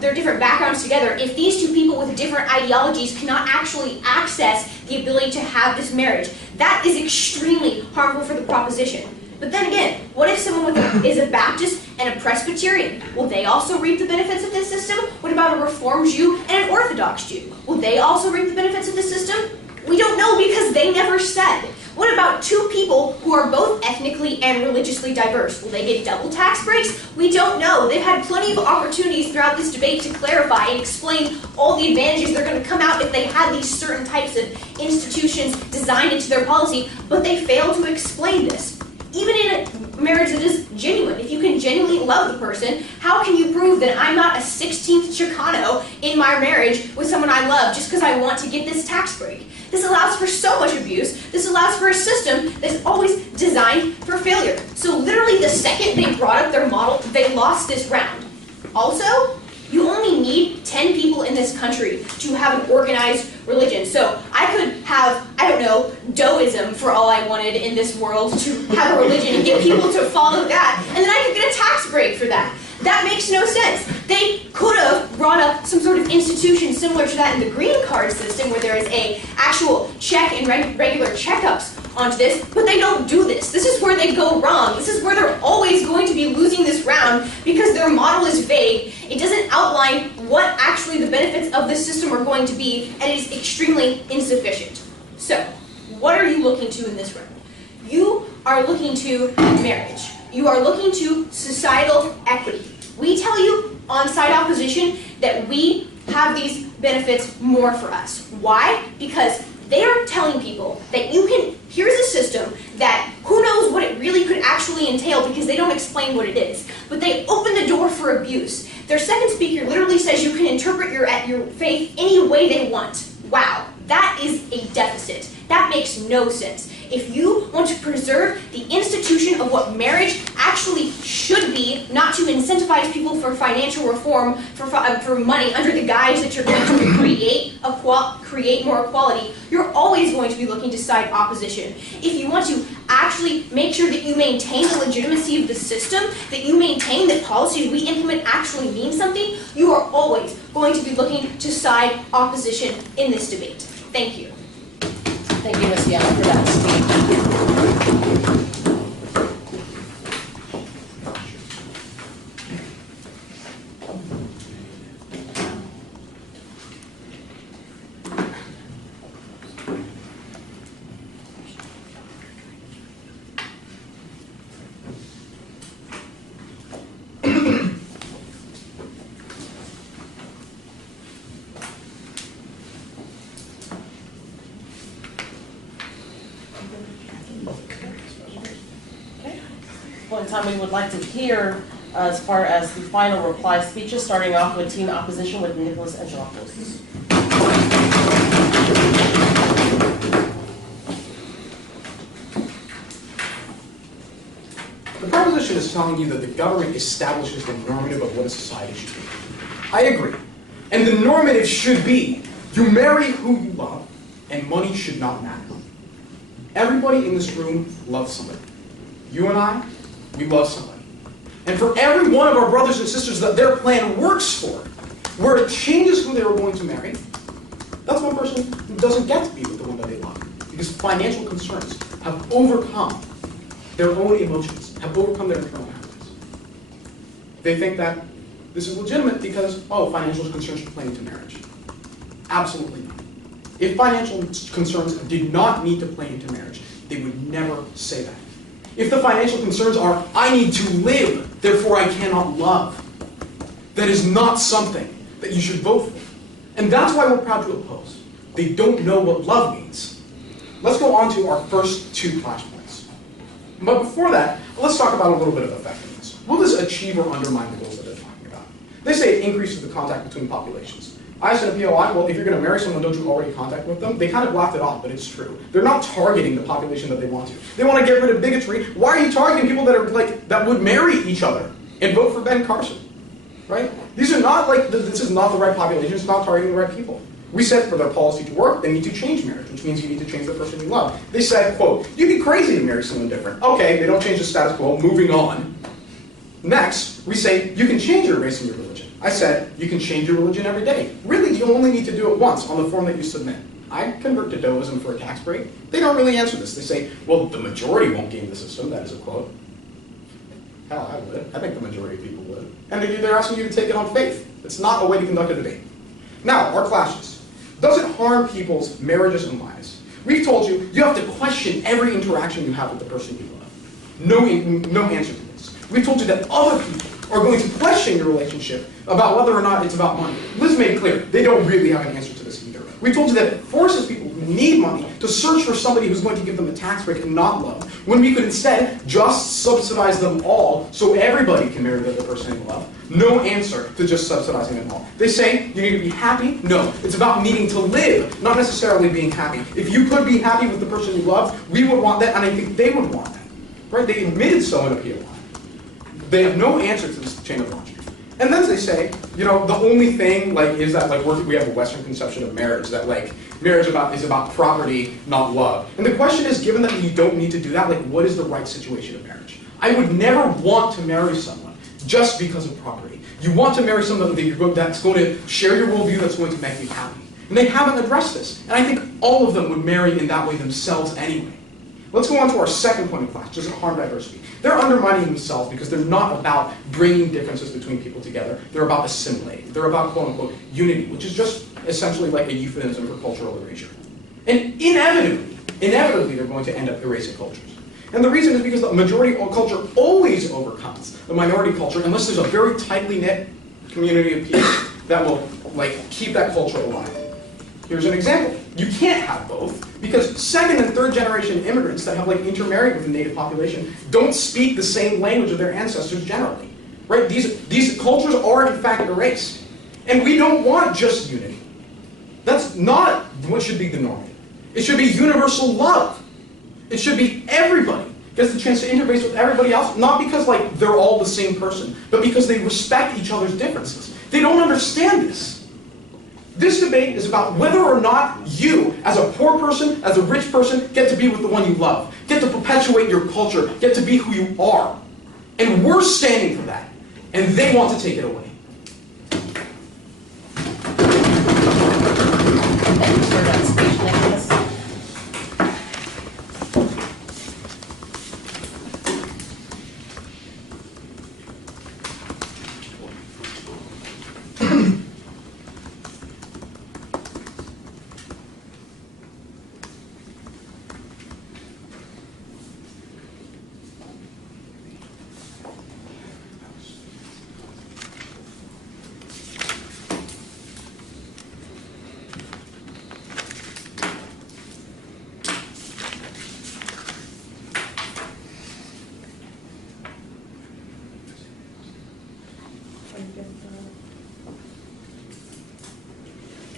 different backgrounds together. If these two people with different ideologies cannot actually access the ability to have this marriage, that is extremely harmful for the proposition. But then again, what if someone is a Baptist and a Presbyterian? Will they also reap the benefits of this system? What about a Reformed Jew and an Orthodox Jew? Will they also reap the benefits of this system? We don't know because they never said. What about two people who are both ethnically and religiously diverse? Will they get double tax breaks? We don't know. They've had plenty of opportunities throughout this debate to clarify and explain all the advantages that are going to come out if they had these certain types of institutions designed into their policy, but they fail to explain this. Even in a marriage that is genuine, if you can genuinely love the person, how can you prove that I'm not a 16th Chicano in my marriage with someone I love just because I want to get this tax break? This allows for so much abuse. This allows for a system that's always designed for failure. So literally the second they brought up their model, they lost this round. Also, you only need 10 people in this country to have an organized religion. So I could have, Doism for all I wanted in this world to have a religion and get people to follow that, and then I could get a tax break for that. That makes no sense. They could have brought up some sort of institution similar to that in the green card system where there is a actual check and regular checkups onto this, but they don't do this. This is where they go wrong. This is where they're always going to be losing this round because their model is vague. It doesn't outline what actually the benefits of this system are going to be, and it is extremely insufficient. So, what are you looking to in this round? You are looking to marriage. You are looking to societal equity. We tell you on side opposition that we have these benefits more for us. Why? Because They are telling people that here's a system that who knows what it really could actually entail because they don't explain what it is. But they open the door for abuse. Their second speaker literally says you can interpret your faith any way they want. Wow, that is a deficit. That makes no sense. If you want to preserve the institution of what marriage actually should be, not to incentivize people for financial reform, for money, under the guise that you're going to create more equality, you're always going to be looking to side opposition. If you want to actually make sure that you maintain the legitimacy of the system, that you maintain that policies we implement actually mean something, you are always going to be looking to side opposition in this debate. Thank you. Thank you, Ms. Young, for that speech. One time we would like to hear as far as the final reply speeches, starting off with Team Opposition with Nicholas Angelopoulos. The proposition is telling you that the government establishes the normative of what a society should be. I agree. And the normative should be you marry who you love, and money should not matter. Everybody in this room loves somebody. You and I, we love somebody. And for every one of our brothers and sisters that their plan works for, where it changes who they are going to marry, that's one person who doesn't get to be with the one that they love. Because financial concerns have overcome their own emotions, have overcome their internal happiness. They think that this is legitimate because, financial concerns should play into marriage. Absolutely not. If financial concerns did not need to play into marriage, they would never say that. If the financial concerns are, I need to live, therefore I cannot love, that is not something that you should vote for. And that's why we're proud to oppose. They don't know what love means. Let's go on to our first two flashpoints. But before that, let's talk about a little bit of effectiveness. Will this achieve or undermine the goals that they're talking about? They say it increases the contact between populations. I said to POI, well, if you're going to marry someone, don't you already contact with them? They kind of blocked it off, but it's true. They're not targeting the population that they want to. They want to get rid of bigotry. Why are you targeting people that are that would marry each other and vote for Ben Carson? Right? These are not this is not the right population. It's not targeting the right people. We said for their policy to work, they need to change marriage, which means you need to change the person you love. They said, quote, you'd be crazy to marry someone different. Okay, they don't change the status quo. Moving on. Next, we say you can change your race and your religion. I said, you can change your religion every day. Really, you only need to do it once on the form that you submit. I convert to Doism for a tax break. They don't really answer this. They say, well, the majority won't game the system. That is a quote. Hell, I would. I think the majority of people would. And they're asking you to take it on faith. It's not a way to conduct a debate. Now, our clashes. Does it harm people's marriages and lives? We've told you, you have to question every interaction you have with the person you love. No answer to this. We've told you that other people are going to question your relationship about whether or not it's about money. Liz made clear, they don't really have an answer to this either. We told you that it forces people who need money to search for somebody who's going to give them a tax break and not love, when we could instead just subsidize them all so everybody can marry the other person they love. No answer to just subsidizing them all. They say you need to be happy. No, it's about needing to live, not necessarily being happy. If you could be happy with the person you love, we would want that, and I think they would want that. Right? They admitted so in a POI. They have no answer to this chain of logic. And then they say, the only thing is that we have a Western conception of marriage, that marriage is about property, not love. And the question is, given that you don't need to do that, what is the right situation of marriage? I would never want to marry someone just because of property. You want to marry someone that's going to share your worldview, that's going to make you happy. And they haven't addressed this. And I think all of them would marry in that way themselves anyway. Let's go on to our second point of class, does it harm diversity? They're undermining themselves because they're not about bringing differences between people together. They're about assimilating. They're about, quote-unquote, unity, which is just essentially like a euphemism for cultural erasure. And inevitably, they're going to end up erasing cultures. And the reason is because the majority culture always overcomes the minority culture unless there's a very tightly knit community of people that will keep that culture alive. Here's an example. You can't have both, because second and third generation immigrants that have like intermarried with the native population don't speak the same language of their ancestors generally, right? These cultures are in fact erased. And we don't want just unity. That's not what should be the norm. It should be universal love. It should be everybody gets the chance to interface with everybody else, not because like they're all the same person, but because they respect each other's differences. They don't understand this. This debate is about whether or not you, as a poor person, as a rich person, get to be with the one you love, get to perpetuate your culture, get to be who you are. And we're standing for that. And they want to take it away. Thank you for that speech, Nicholas.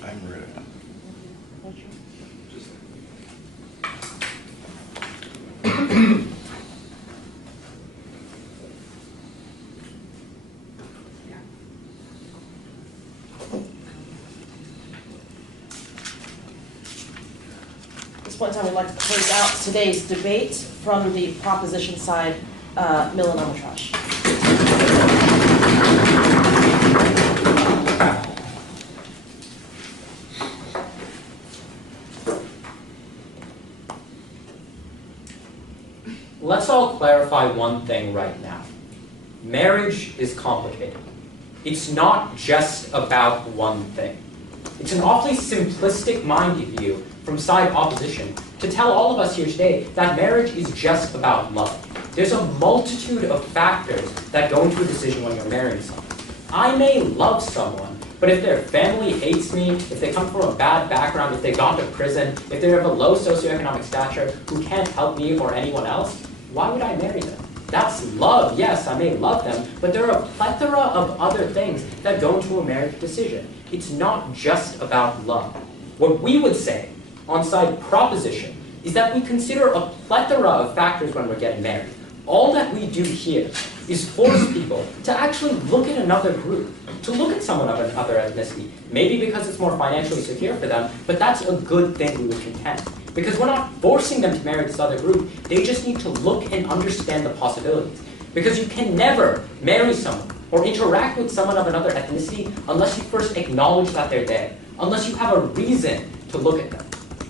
I'm ready. At this point in time, we'd like to close out today's debate from the proposition side, Milan Armitage. Let's all clarify one thing right now. Marriage is complicated. It's not just about one thing. It's an awfully simplistic minded view from side opposition to tell all of us here today that marriage is just about love. There's a multitude of factors that go into a decision when you're marrying someone. I may love someone, but if their family hates me, if they come from a bad background, if they've gone to prison, if they're of a low socioeconomic stature who can't help me or anyone else, why would I marry them? That's love. Yes, I may love them, but there are a plethora of other things that go into a marriage decision. It's not just about love. What we would say on side proposition is that we consider a plethora of factors when we're getting married. All that we do here is force people to actually look at another group, to look at someone of another ethnicity, maybe because it's more financially secure for them, but that's a good thing we would contend. Because we're not forcing them to marry this other group, they just need to look and understand the possibilities. Because you can never marry someone or interact with someone of another ethnicity unless you first acknowledge that they're there, unless you have a reason to look at them.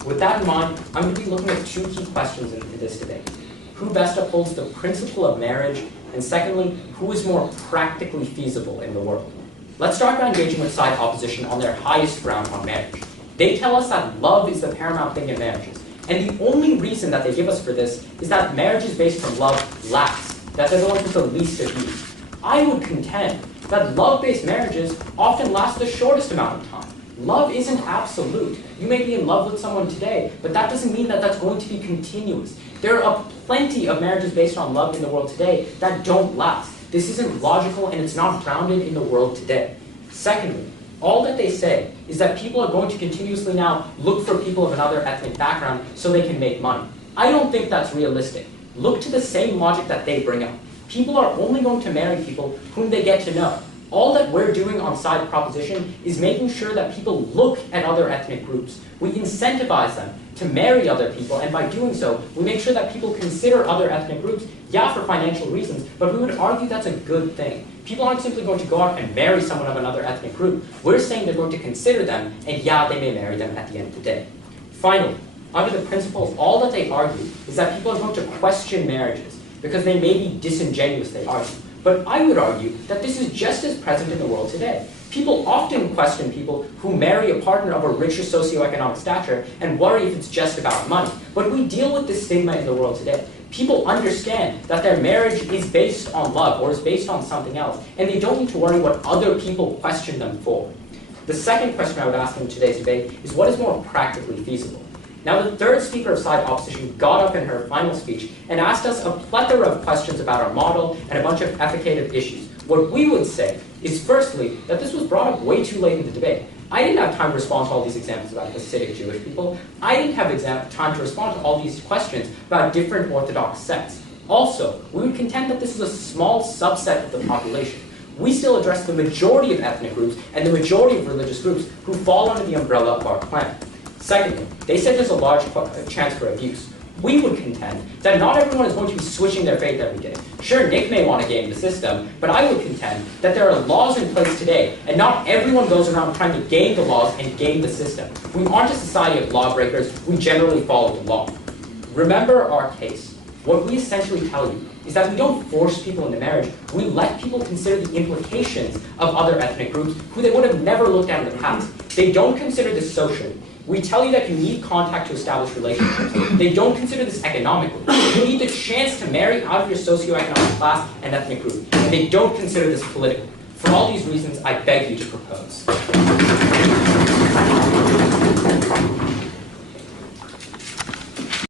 With that in mind, I'm going to be looking at two key questions in this debate. Who best upholds the principle of marriage? And secondly, who is more practically feasible in the world? Let's start by engaging with side opposition on their highest ground on marriage. They tell us that love is the paramount thing in marriages. And the only reason that they give us for this is that marriages based on love last, that they're the ones with the least abuse. I would contend that love-based marriages often last the shortest amount of time. Love isn't absolute. You may be in love with someone today, but that doesn't mean that that's going to be continuous. There are plenty of marriages based on love in the world today that don't last. This isn't logical and it's not grounded in the world today. Secondly, all that they say is that people are going to continuously now look for people of another ethnic background so they can make money. I don't think that's realistic. Look to the same logic that they bring up. People are only going to marry people whom they get to know. All that we're doing on side proposition is making sure that people look at other ethnic groups. We incentivize them to marry other people, and by doing so, we make sure that people consider other ethnic groups, yeah, for financial reasons, but we would argue that's a good thing. People aren't simply going to go out and marry someone of another ethnic group. We're saying they're going to consider them, and yeah, they may marry them at the end of the day. Finally, under the principles, all that they argue is that people are going to question marriages because they may be disingenuous, they argue. But I would argue that this is just as present in the world today. People often question people who marry a partner of a richer socioeconomic stature and worry if it's just about money. But we deal with this stigma in the world today. People understand that their marriage is based on love or is based on something else, and they don't need to worry what other people question them for. The second question I would ask in today's debate is what is more practically feasible? Now, the third speaker of side opposition got up in her final speech and asked us a plethora of questions about our model and a bunch of efficacious issues. What we would say is, firstly, that this was brought up way too late in the debate. I didn't have time to respond to all these examples about Hasidic Jewish people. I didn't have time to respond to all these questions about different Orthodox sects. Also, we would contend that this is a small subset of the population. We still address the majority of ethnic groups and the majority of religious groups who fall under the umbrella of our plan. Secondly, they said there's a large chance for abuse. We would contend that not everyone is going to be switching their faith every day. Sure, Nick may want to game the system, but I would contend that there are laws in place today, and not everyone goes around trying to game the laws and game the system. We aren't a society of lawbreakers, we generally follow the law. Remember our case. What we essentially tell you is that we don't force people into marriage, we let people consider the implications of other ethnic groups who they would have never looked at in the past. They don't consider this socially. We tell you that you need contact to establish relationships. They don't consider this economically. You need the chance to marry out of your socioeconomic class and ethnic group. And they don't consider this politically. For all these reasons, I beg you to propose.